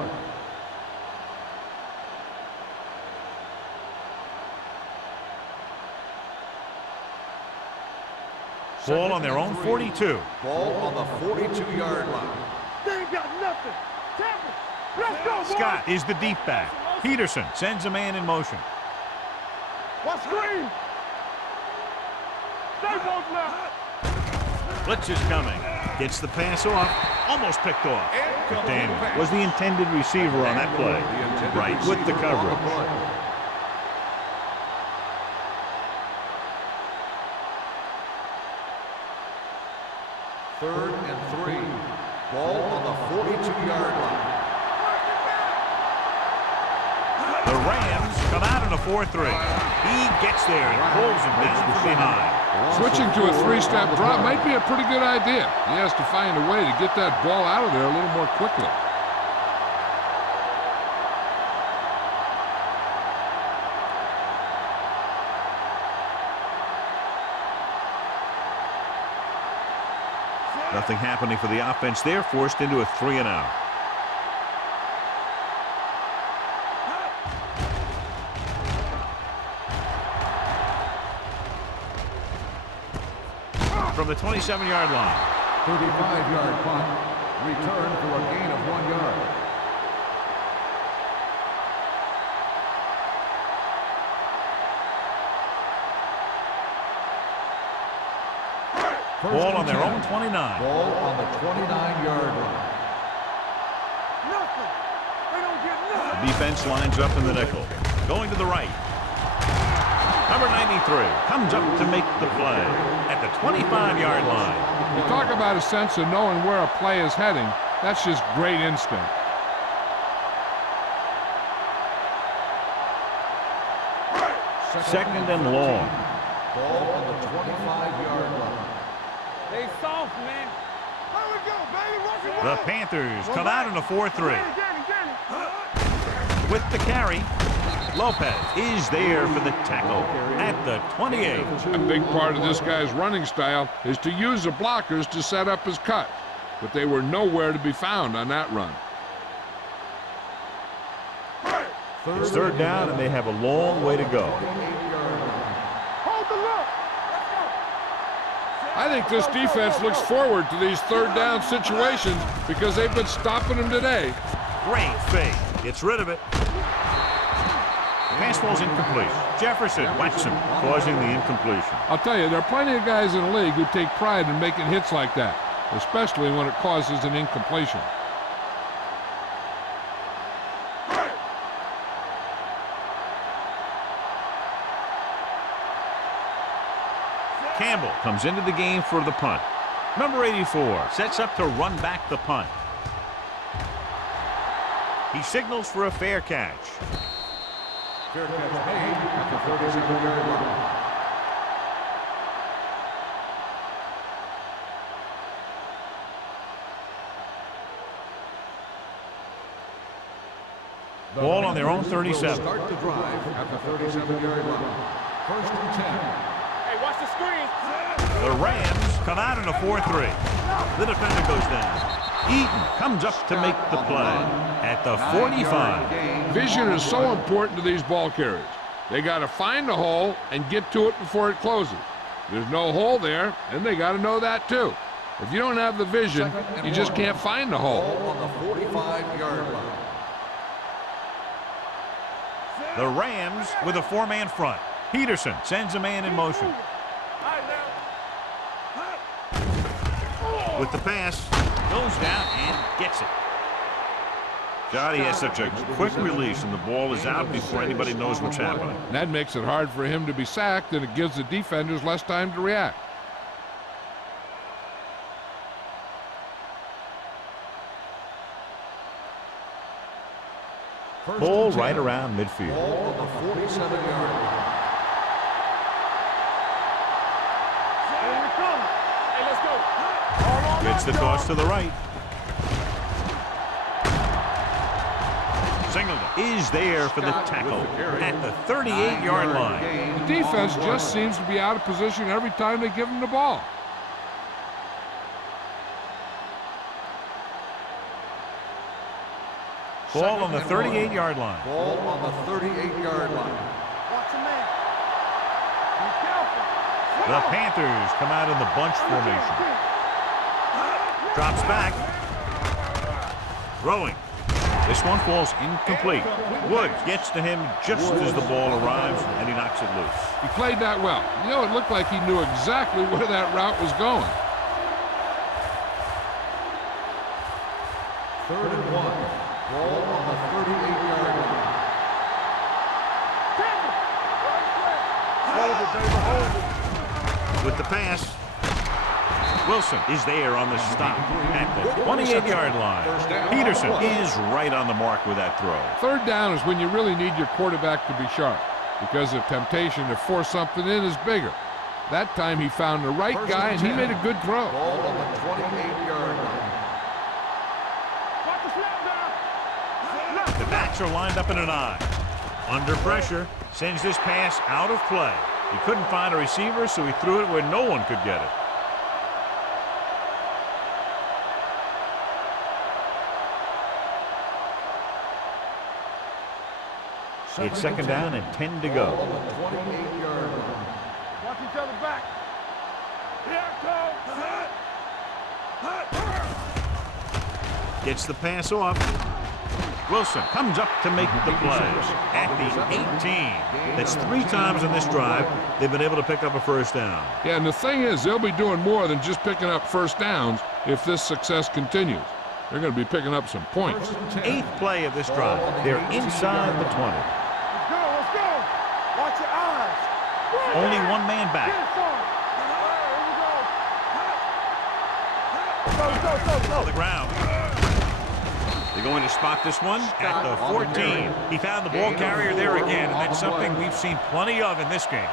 Ball on their own 42. Ball on the 42-yard line. They ain't got nothing. Tampa, let's go, boys. Scott is the deep back. Peterson sends a man in motion. What screen? Stay both left. Blitz is coming. Gets the pass off. Almost picked off. But Daniel was the intended receiver on that play. Right with the coverage. Third and 3. Ball on the 42-yard line. The Rams come out in a 4-3. He gets there and pulls him down from behind. Switching to a 3-step drop might be a pretty good idea. He has to find a way to get that ball out of there a little more quickly. Nothing happening for the offense. They're forced into a 3-and-out. From the 27-yard line. 35-yard punt. Return for a gain of 1 yard. Ball on their own 29. Ball on the 29-yard line. Nothing. They don't get nothing. The defense lines up in the nickel. Going to the right. Number 93 comes up to make the play at the 25-yard line. You talk about a sense of knowing where a play is heading. That's just great instinct. Second and long. Ball on the 25-yard line. They soft, man. There we go, baby. Rush it, The Panthers come out in a 4-3. Get it. With the carry, Lopez is there for the tackle at the 28. A big part of this guy's running style is to use the blockers to set up his cut, but they were nowhere to be found on that run. It's third down, and they have a long way to go. Hold the look. I think this defense looks forward to these third down situations because they've been stopping them today. Great fake. Gets rid of it. Pass ball's incomplete. Jefferson whacks him, causing the incompletion. I'll tell you, there are plenty of guys in the league who take pride in making hits like that, especially when it causes an incompletion. Campbell comes into the game for the punt. Number 84 sets up to run back the punt. He signals for a fair catch. Fair catch made at the 37-yard line. Ball on their own 37. Start the drive at the 37-yard line. First and 10. Hey, watch the screen. The Rams come out in a 4-3. The defender goes down. Eaton comes up to make the play at the 45. Vision is so important to these ball carriers. They got to find the hole and get to it before it closes. There's no hole there, and they got to know that too. If you don't have the vision, you just can't find the hole. Ball on the 45-yard line. The Rams with a 4-man front. Peterson sends a man in motion. With the pass, goes down and gets it. John, he has such a quick release, and the ball is out before anybody knows what's happening. And that makes it hard for him to be sacked, and it gives the defenders less time to react. Ball right around midfield. Ball on the 47-yard line. Hey, let's go. Gets the toss to the right. Singleton is there for the tackle at the 38-yard line. The defense just seems to be out of position every time they give him the ball. Ball on the 38-yard line. Ball on the 38-yard line. Watch your man. Be careful. The Panthers come out in the bunch formation. Drops back. Throwing. This one falls incomplete. Woods gets to him just as the ball arrives, and he knocks it loose. He played that well. You know, it looked like he knew exactly where that route was going. 3rd and 1. Ball on the 38-yard line. With the pass, Wilson is there on the stop at the 28-yard line. Peterson is right on the mark with that throw. 3rd down is when you really need your quarterback to be sharp, because the temptation to force something in is bigger. That time he found the right guy, and he made a good throw. Ball on the 28-yard line. The backs are lined up in an I. Under pressure, sends this pass out of play. He couldn't find a receiver, so he threw it where no one could get it. It's 2nd down and 10 to go. Ball on the 28-yard line. Watch each other back. Here it goes. Gets the pass off. Wilson comes up to make the play at the 18. That's 3 times in this drive they've been able to pick up a 1st down. Yeah, and the thing is, they'll be doing more than just picking up 1st downs if this success continues. They're going to be picking up some points. 8th play of this drive. They're inside the 20. Let's go, let's go. Watch your eyes. Only one man back. Go. On the ground. They're going to spot this one at the 14. He found the ball carrier there again, and that's something we've seen plenty of in this game.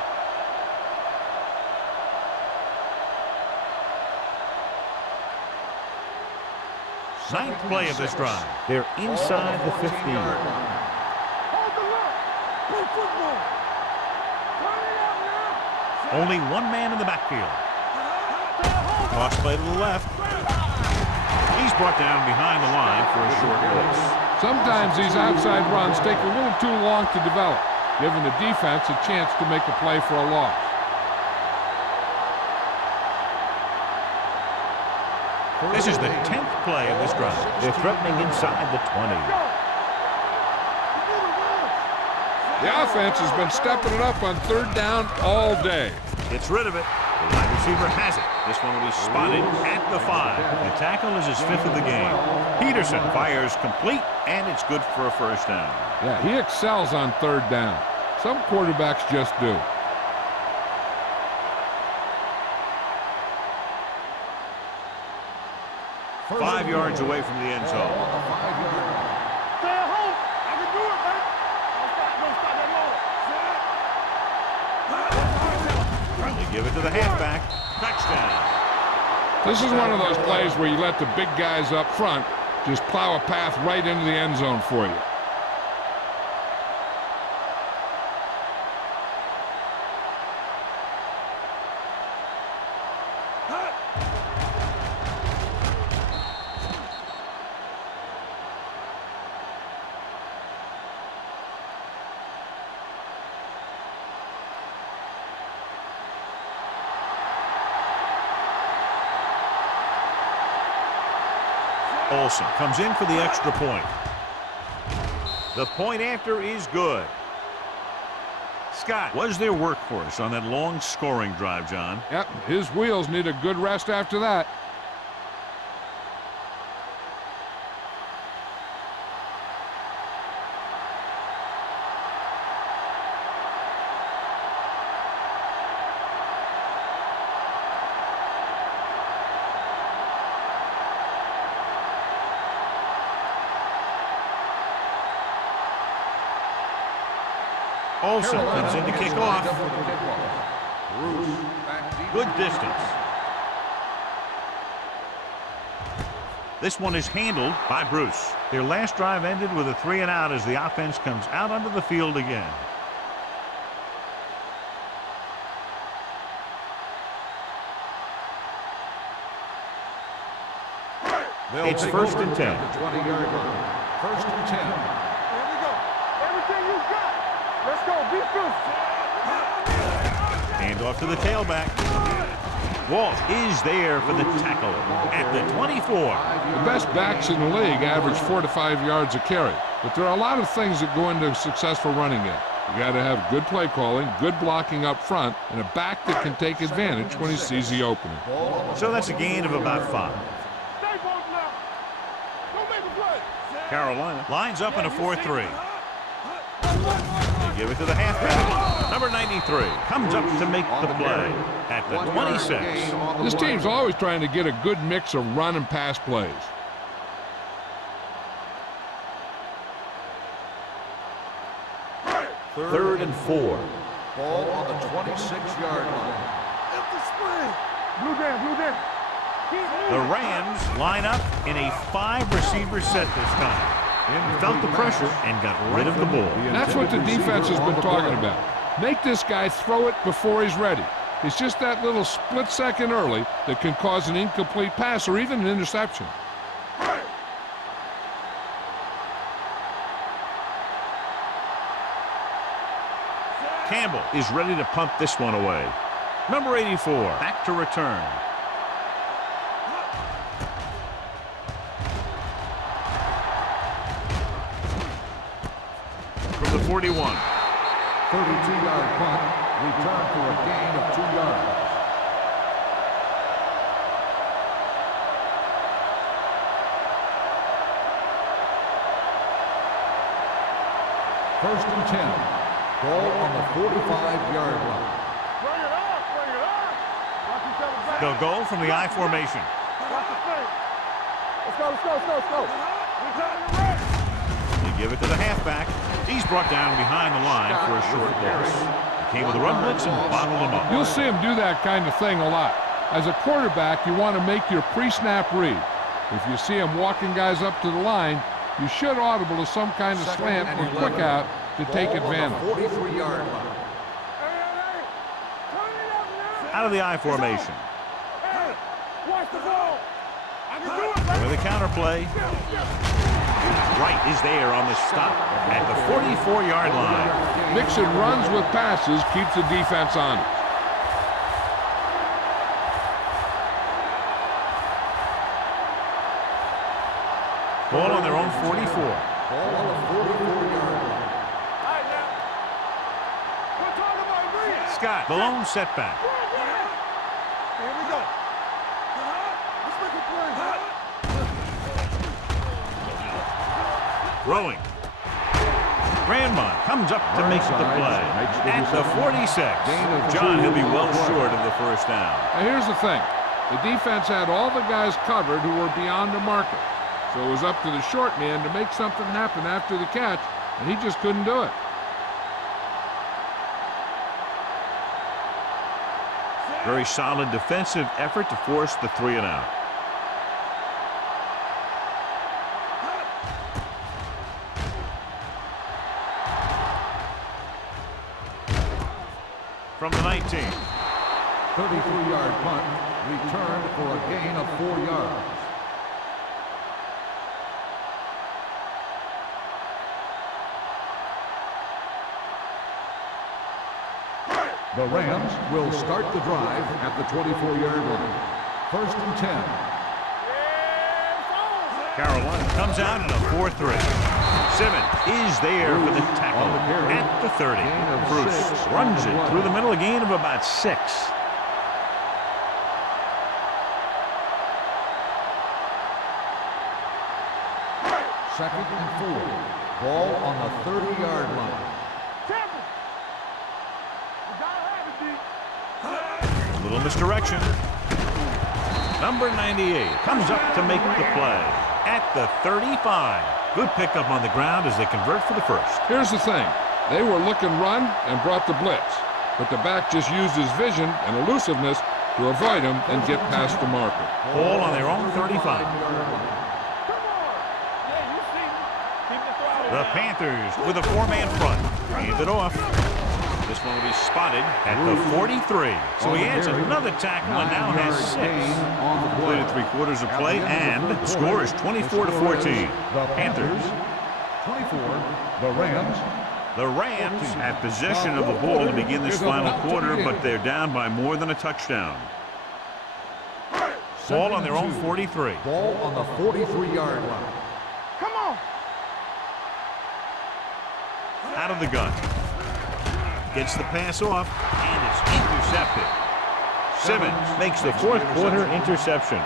Ninth play of this drive. They're inside the 15. Hold the look. Play football. Turn it up now. Only one man in the backfield. Toss play to the left. He's brought down behind the line for a short release. Sometimes these outside runs take a little too long to develop, giving the defense a chance to make a play for a loss. This is the 10th play of this drive. They're threatening inside the 20. The offense has been stepping it up on 3rd down all day. Gets rid of it. The wide receiver has it. This one will be spotted at the 5. The tackle is his 5th of the game. Peterson fires complete, and it's good for a 1st down. Yeah, he excels on 3rd down. Some quarterbacks just do. Five yards away from the end zone. Stay at home. I can do it, man. Don't stop that They give it to the halfback. Touchdown. This is one of those plays where you let the big guys up front just plow a path right into the end zone for you. Olsen comes in for the extra point. The point after is good. Scott was their workhorse on that long scoring drive, John. Yep, his wheels need a good rest after that. Olsen comes in to kick off. Bruce back deep. Good distance. This one is handled by Bruce. Their last drive ended with a 3-and-out as the offense comes out onto the field again. It's 1st and 10. 20-yard line. 1st and 10. Here we go. Everything you got. Let's go. Be good. Hand off to the tailback. Walt is there for the tackle at the 24. The best backs in the league average 4 to 5 yards a carry. But there are a lot of things that go into a successful running game. You got to have good play calling, good blocking up front, and a back that can take advantage when he sees the opening. So that's a gain of about 5. Stay both now. Don't make a play. Carolina lines up in a 4-3. They give it to the halfback. Number 93 comes up to make the play at the 26. This team's always trying to get a good mix of run and pass plays. Third and 4. Ball on the 26-yard line. Blue down, blue down. The Rams line up in a 5-receiver set this time. He felt the pressure and got rid of the ball. And that's what the defense has been talking about. Make this guy throw it before he's ready. It's just that little split second early that can cause an incomplete pass or even an interception. Campbell is ready to punt this one away. Number 84 back to return. From the 41. 32-yard punt. Return for a gain of 2 yards. First and 10. Ball on the 45-yard line. Bring it up, bring it up. Watch each other back. They'll go from the I formation. Watch the thing. Let's go, let's go, let's go, let's go. Return to the right. They give it to the halfback. He's brought down behind the line for a short loss. He came with a run blitz and bottled him up. You'll see him do that kind of thing a lot. As a quarterback, you want to make your pre-snap read. If you see him walking guys up to the line, you should audible to some kind of slant or quick out to take advantage. 43-yard line. Hey, turn it up now. Out of the I formation. Hey, watch the ball. I can do it, baby. With a counter play. Wright is there on the stop at the 44-yard line. Mixing runs with passes keeps the defense honest. Ball on their own 44. Ball on the 44-yard line. All right, now. We're talking about agreeing. Scott, the lone setback. Here we go. Let's make a play. Throwing. Grandmont comes up to make the play at the 46. John, he'll be well short of the first down. Now here's the thing. The defense had all the guys covered who were beyond the marker. So it was up to the short man to make something happen after the catch, and he just couldn't do it. Very solid defensive effort to force the 3-and-out. From the 19. 33-yard punt. Returned for a gain of 4 yards. The Rams will start the drive at the 24-yard line. First and 10. Carolina comes out in a 4-3. Simmons is there for the tackle at the 30. Bruce runs it through the middle, a gain of about 6. Second and 4. Ball on the 30-yard line. A little misdirection. Number 98 comes up to make the play at the 35. Good pickup on the ground as they convert for the first. Here's the thing. They were looking run and brought the blitz, but the back just used his vision and elusiveness to avoid him and get past the marker. Ball on their own 35. The Panthers with a 4-man front. Hand it off. This one will be spotted at the 43. So he adds another tackle and now has 6. Completed 3/4 of play, and the score is 24-14. Panthers. 24, the Rams. The Rams have possession of the ball to begin this final quarter, but they're down by more than a touchdown. Ball on their own 43. Ball on the 43-yard line. Come on. Out of the gun. Gets the pass off, and it's intercepted. Simmons makes the 4th-quarter interception.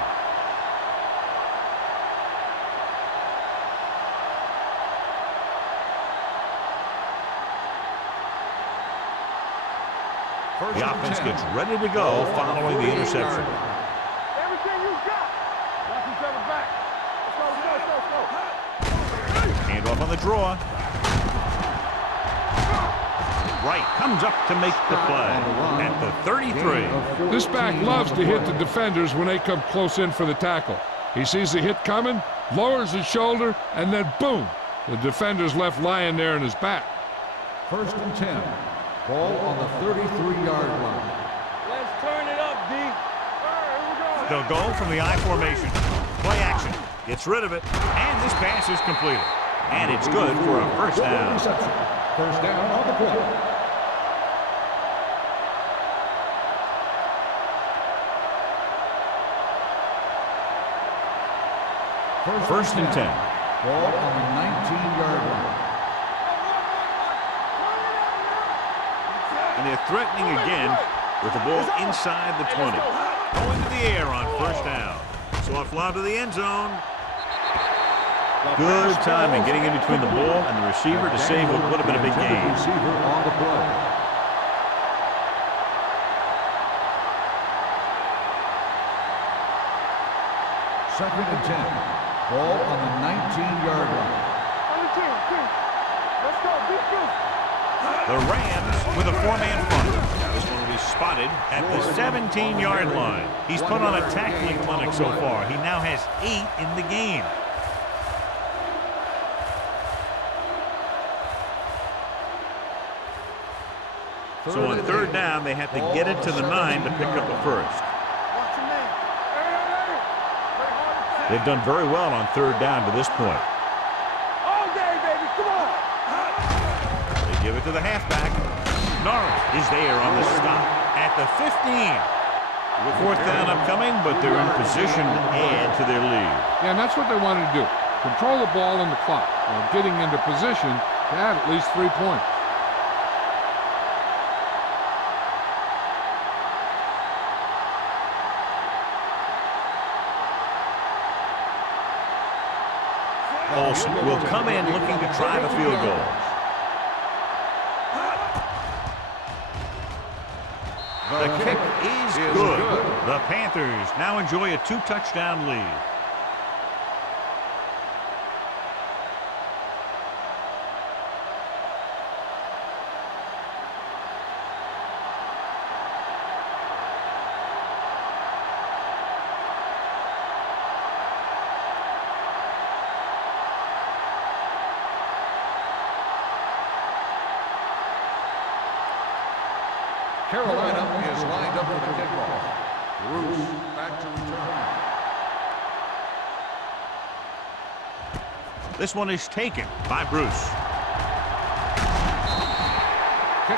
The offense gets ready to go following the interception. Everything you got. Watch each other back. Let's go. Hand off on the draw. Wright comes up to make the play at the 33. This back loves to hit the defenders when they come close in for the tackle. He sees the hit coming, lowers his shoulder, and then boom, the defender's left lying there in his back. 1st and 10. Ball on the 33-yard line. Let's turn it up, D. All right, here we go. They'll go from the I formation. Play action. Gets rid of it, and this pass is completed. And it's good for a first down. Reception. First down on the play. First and 10. Ball on the 19-yard line. And they're threatening again with the ball inside the 20. Going to the air on first down. Soft lob to the end zone. Good timing getting in between the ball and the receiver to save what would have been a big gain. Receiver on the play. Second and 10. Ball on the 19-yard line. On the 10. Let's go. Beat you. The Rams with a 4-man front. This one will be spotted at the 17-yard line. He's put on a tackling clinic so far. He now has 8 in the game. So on third down, they have to get it to the 9 to pick up a first. Watch your man. They've done very well on third down to this point. All day, baby. Come on. They give it to the halfback. Norris is there on the stop at the 15. With 4th down upcoming, but they're in position to add to their lead. Yeah, and that's what they wanted to do. Control the ball and the clock while getting into position to add at least 3 points. Olsen will come in looking to try the field goal. The kick is good. The Panthers now enjoy a 2-touchdown lead. Carolina is lined up for the kickoff. Bruce back to return. This one is taken by Bruce.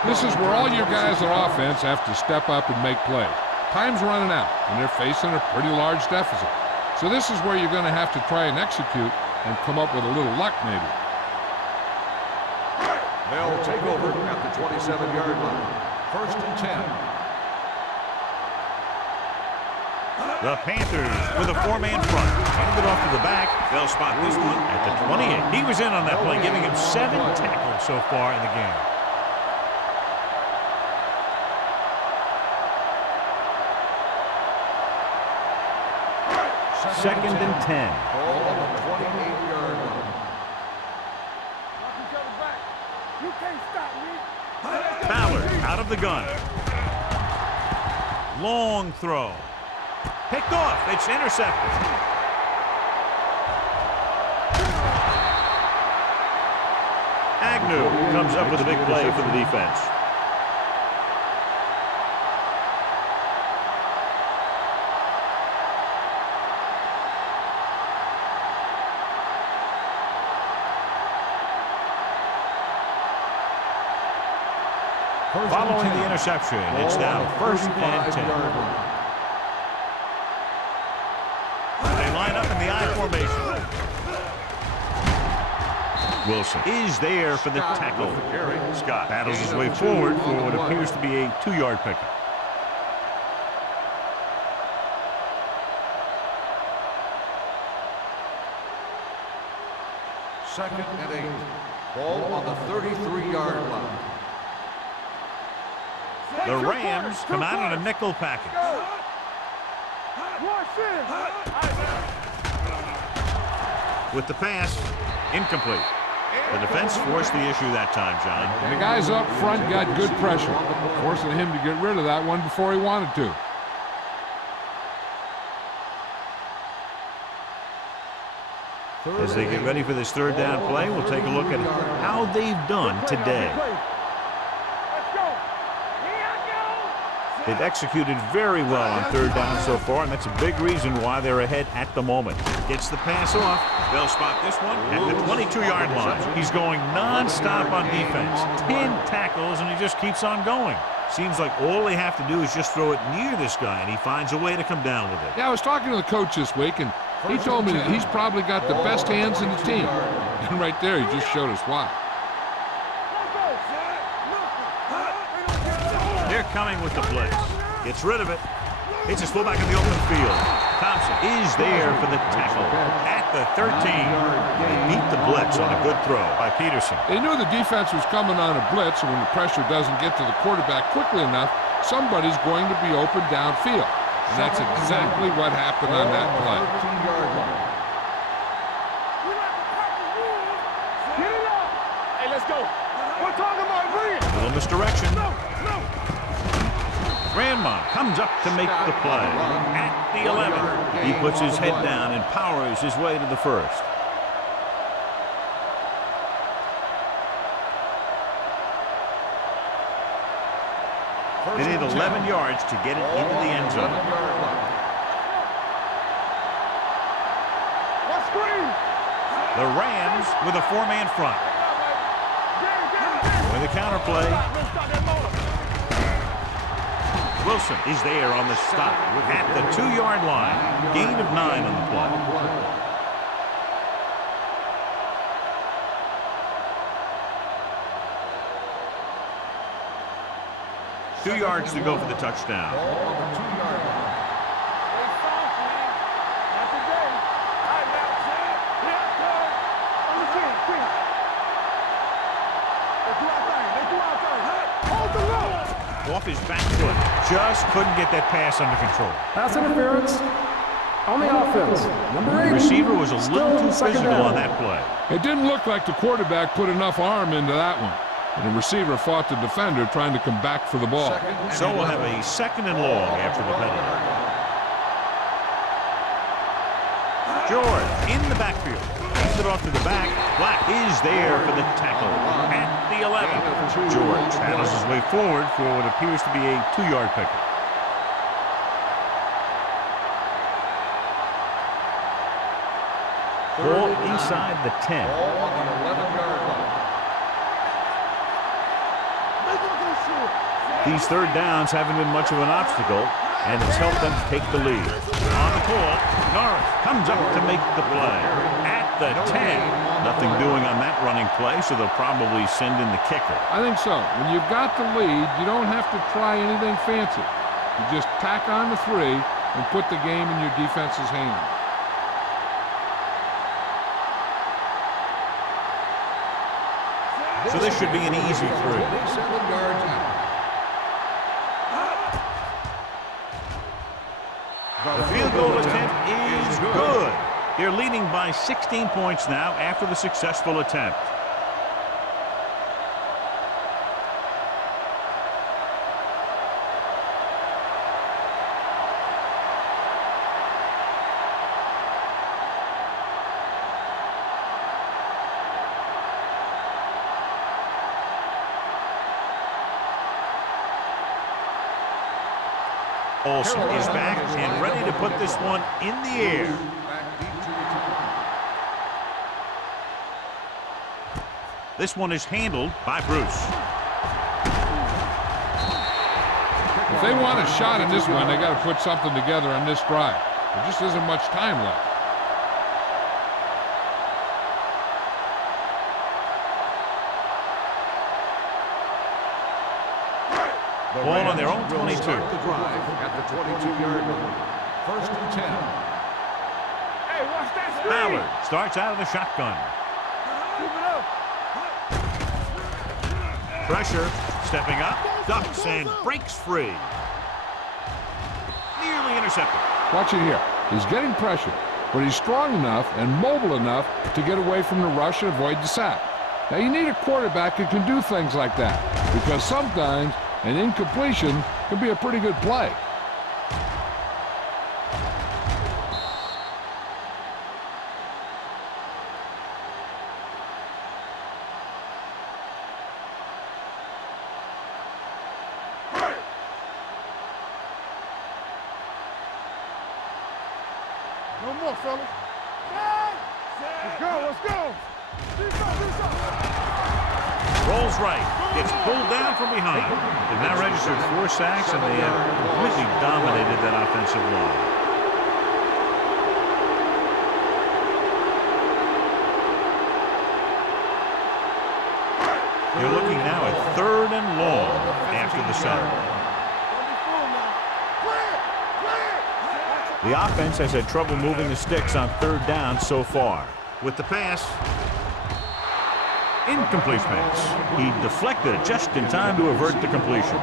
This is where all your guys on offense have to step up and make plays. Time's running out, and they're facing a pretty large deficit. So this is where you're going to have to try and execute and come up with a little luck maybe. They'll take over at the 27-yard line. First and 10. The Panthers with a 4-man front. Handed off to the back. They'll spot this one at the 28. He was in on that play, giving him 7 tackles so far in the game. Second and 10. Ball on the 28-yard line. Watch each other back. You can't stop Out of the gun. Long throw. Picked off. It's intercepted. Agnew comes up with a big play for the defense. Following the interception, it's now 1st and 10. They line up in the I formation. Wilson is there for the tackle. Scott battles his way forward for what appears to be a 2-yard pickup. Second and 8. Ball on the 33-yard line. The Rams come out on a nickel package. With the pass, incomplete. The defense forced the issue that time, John. And the guys up front got good pressure, forcing him to get rid of that one before he wanted to. As they get ready for this 3rd down play, we'll take a look at how they've done today. They've executed very well on 3rd down so far, and that's a big reason why they're ahead at the moment. Gets the pass off. They'll spot this one at the 22-yard line. He's going nonstop on defense. 10 tackles, and he just keeps on going. Seems like all they have to do is just throw it near this guy, and he finds a way to come down with it. Yeah, I was talking to the coach this week, and he told me that he's probably got the best hands in the team. And right there, he just showed us why. They're coming with the blitz. Gets rid of it. Hits his fullback in the open field. Thompson is there for the tackle at the 13. They beat the blitz on a good throw by Peterson. They knew the defense was coming on a blitz, and when the pressure doesn't get to the quarterback quickly enough, somebody's going to be open downfield. And that's exactly what happened on that play. Hey, let's go. We're talking about bring it. Little misdirection. Grandma comes up to make the play at the 11. He puts his head down and powers his way to the 1st. They need 11 yards to get it into the end zone. The Rams with a 4-man front. With a counter play. Wilson is there on the stop at the 2-yard line. Gain of 9 on the play. Two yards to go for the touchdown. Off his back foot. Just couldn't get that pass under control. Pass interference on the offense. Number 8. The receiver was a little too physical down on that play. It didn't look like the quarterback put enough arm into that one. And the receiver fought the defender trying to come back for the ball. So we'll have a 2nd and long after the penalty. George in the backfield. Hands it off to the back. Black is there for the tackle at the 11. George battles his way forward for what appears to be a 2-yard pickup. Ball inside the 10. These 3rd downs haven't been much of an obstacle, and it's helped them take the lead. On the call, Norris comes up to make the play at the 10. Nothing doing on that running play, so they'll probably send in the kicker. I think so. When you've got the lead, you don't have to try anything fancy. You just tack on the 3 and put the game in your defense's hands. So this should be an easy 3. 7 yards out. The field goal attempt is good. They're leading by 16 points now after the successful attempt. Olsen is back and ready to put this one in the air. This one is handled by Bruce. If they want a shot in this one, they got to put something together on this drive. There just isn't much time left. Ball on their own 22. The drive at the 22-yard line. First and 10. Hey, watch that screen. Ballard starts out of the shotgun. Keep it up. Pressure, stepping up, ducks and breaks free. Nearly intercepted. Watch it here. He's getting pressure, but he's strong enough and mobile enough to get away from the rush and avoid the sack. Now, you need a quarterback who can do things like that, because sometimes an incompletion can be a pretty good play. No more, fellas. Let's go, let's go. Rolls right, gets pulled down from behind. They've now registered 4 sacks, and they have completely dominated that offensive line. They're looking now at 3rd and long after the sack. The offense has had trouble moving the sticks on 3rd down so far. With the pass, incomplete pass. He deflected it just in time to avert the completion.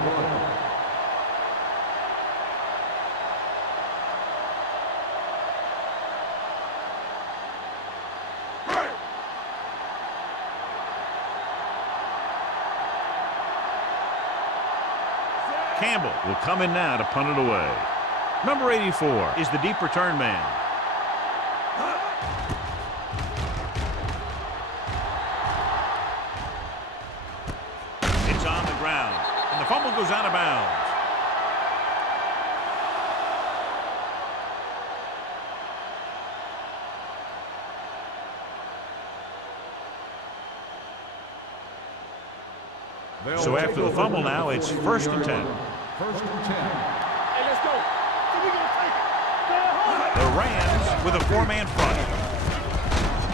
Campbell will come in now to punt it away. Number 84 is the deep return man. It's on the ground, and the fumble goes out of bounds. So after the fumble now, it's 1st and 10. 1st and 10. Hey, let's go. So we gonna take it. The Rams with a 4-man front.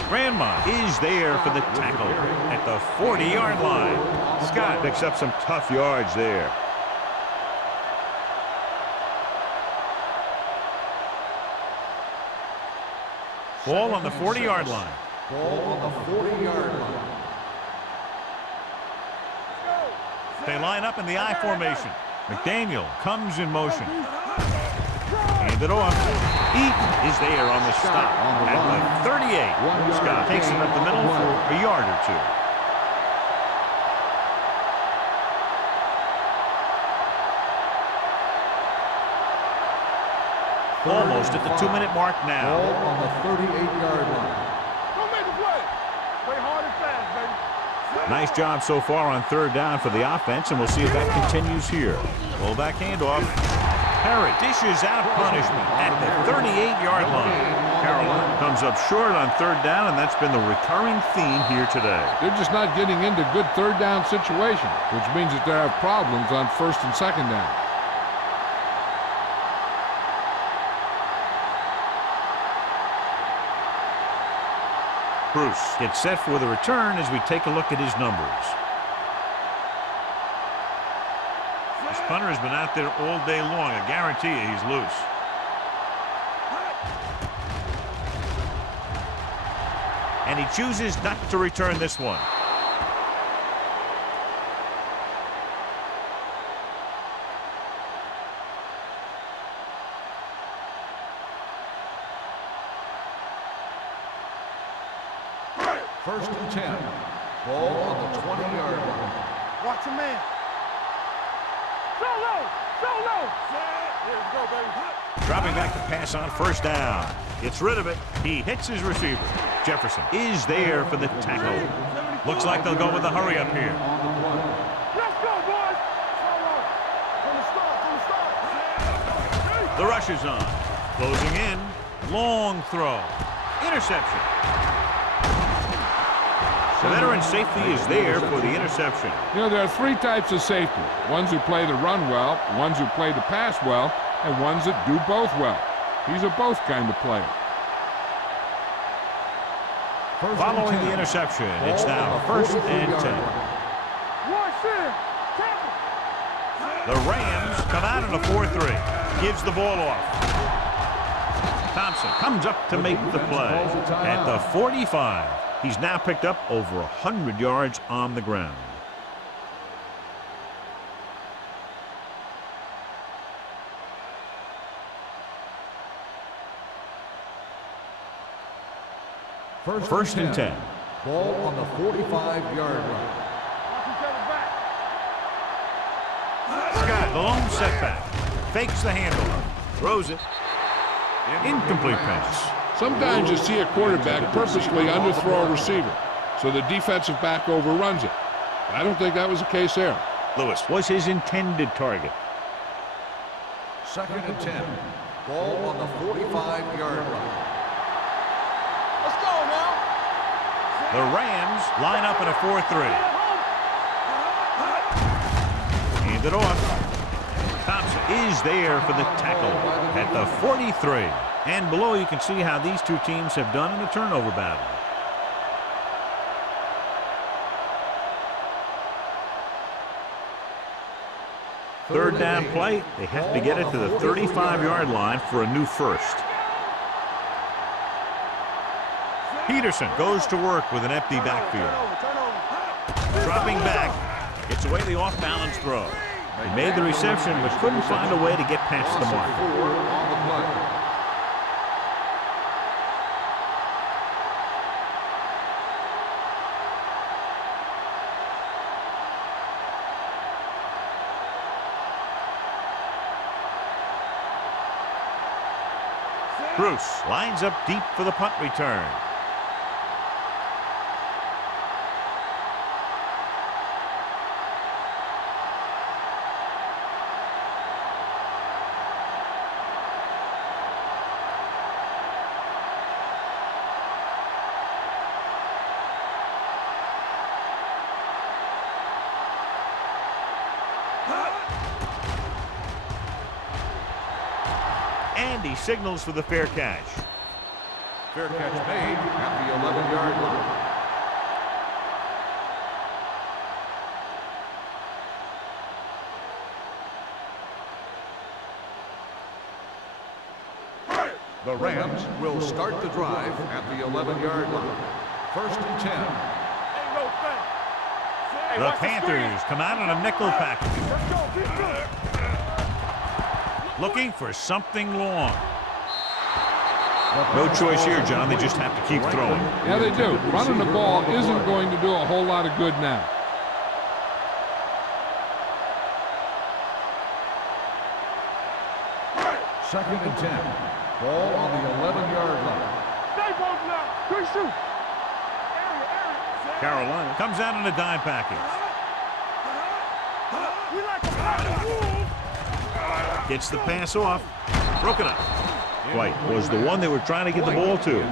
Grandma is there for the tackle at the 40-yard line. Scott picks up some tough yards there. Ball on the 40-yard line. Ball on the 40-yard line. They line up in the I formation. McDaniel comes in motion. Hand it off. Eaton is there on the stop at the 38. Scott takes it up the middle for a yard or 2. Almost at the 2-minute mark now. Ball on the 38-yard line. Don't make the play. Play hard and fast, baby. Nice job so far on 3rd down for the offense, and we'll see if that continues here. Fullback handoff. Perry dishes out punishment at the 38-yard line. Carolina comes up short on 3rd down, and that's been the recurring theme here today. They're just not getting into good 3rd down situations, which means that they have problems on 1st and 2nd down. Bruce gets set for the return as we take a look at his numbers. This punter has been out there all day long. I guarantee you he's loose. And he chooses not to return this one. First and 10. Ball on the 20-yard line. Watch your man. Solo! Solo! Here we go, baby. Dropping back to pass on 1st down. Gets rid of it. He hits his receiver. Jefferson is there for the tackle. Looks like they'll go with the hurry up here. Let's go, boys! Solo! From the start, from the start. The rush is on. Closing in. Long throw. Interception. The veteran safety is there for the interception. You know, there are three types of safety. Ones who play the run well, ones who play the pass well, and ones that do both well. He's a both kind of player. Following the interception, it's now 1st and 10. The Rams come out in a 4-3. Gives the ball off. Thompson comes up to make the play. At the 45, he's now picked up over 100 yards on the ground. First and 10. Ball on the 45-yard line. Scott, the lone setback. Fakes the handoff. Throws it. Incomplete pass. Sometimes you see a quarterback purposely underthrow a receiver, so the defensive back overruns it. I don't think that was the case there. Lewis was his intended target. 2nd and 10. Ball on the 45-yard line. Let's go now. The Rams line up in a 4-3. Hand it off. Thompson is there for the tackle at the 43. And below you can see how these two teams have done in the turnover battle. Third down play. They have to get it to the 35-yard line for a new first. Peterson goes to work with an empty backfield. Dropping back. Gets away the off-balance throw. He made the reception but couldn't find a way to get past the mark. Bruce lines up deep for the punt return. And he signals for the fair catch. Fair catch made at the 11-yard line. The Rams will start the drive at the 11-yard line. 1st and 10. The Panthers come out in a nickel package. Looking for something long. No choice here, John. They just have to keep throwing. Yeah, they do. Running the ball isn't going to do a whole lot of good now. Second and 10. Ball on the 11-yard line. Carolina comes out in a dime package. Gets the pass off. Broken up. White was the one they were trying to get the ball to.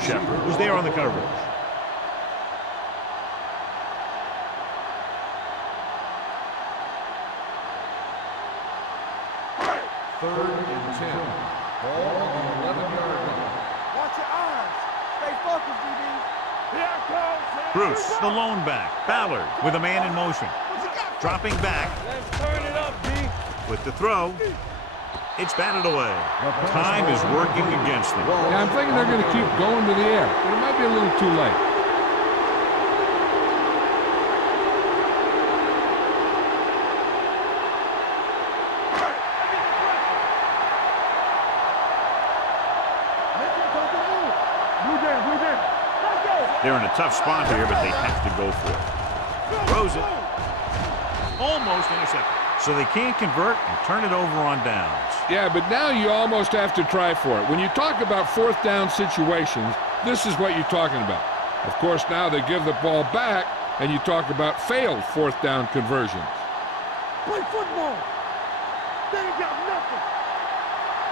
Shepard was there on the coverage. Third and 10. Ball on the 11-yard line. Watch your eyes. Stay focused, DB. Here it comes. Bruce, the lone back. Ballard with a man in motion. Dropping back. Let's turn it up, D. With the throw. It's batted away. Time is working against them. Yeah, I'm thinking they're going to keep going to the air, but it might be a little too late. They're in a tough spot here, but they have to go for it. Throws it. Almost intercepted. So they can't convert and turn it over on downs. Yeah, but now you almost have to try for it. When you talk about fourth down situations, this is what you're talking about. Of course, now they give the ball back, and you talk about failed fourth down conversions. Play football. They ain't got nothing.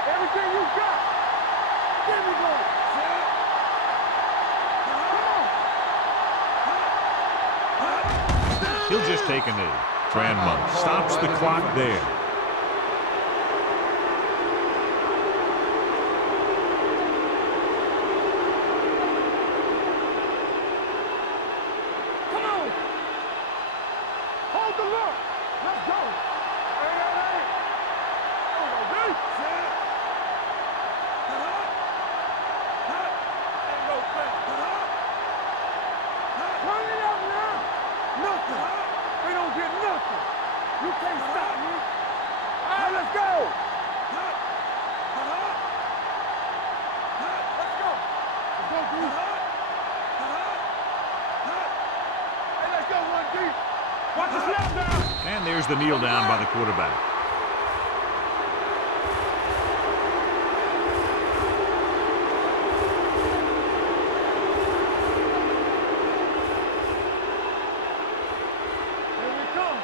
Everything you got. Give me one. Come on. He'll just take a knee. Tranmont stops the clock there. Come on. Hold the look. Let's go. Hey, hey, hey. There we go, dude. Ain't no thing. Turn it up now. Nothing. We don't get nothing. You can't stop me. All right, let's go. Let's go. Let's go, D. Hey, let's go, 1D. Watch the snap down. And there's the kneel down by the quarterback. Here we come.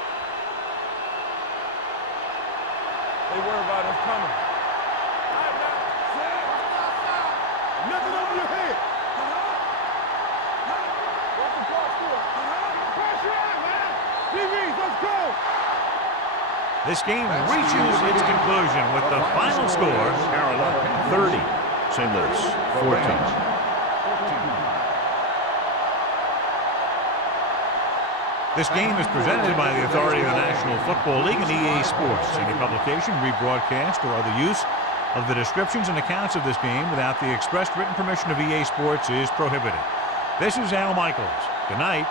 They worry about us coming. All right, now. Nothing over your head. Watch the ball score. Pressure out, man. DBs, let's go. This game reaches its conclusion with the final score, Carolina 30, St. Louis 14. This game is presented by the authority of the National Football League and EA Sports. Any publication, rebroadcast, or other use of the descriptions and accounts of this game without the expressed written permission of EA Sports is prohibited. This is Al Michaels. Good night.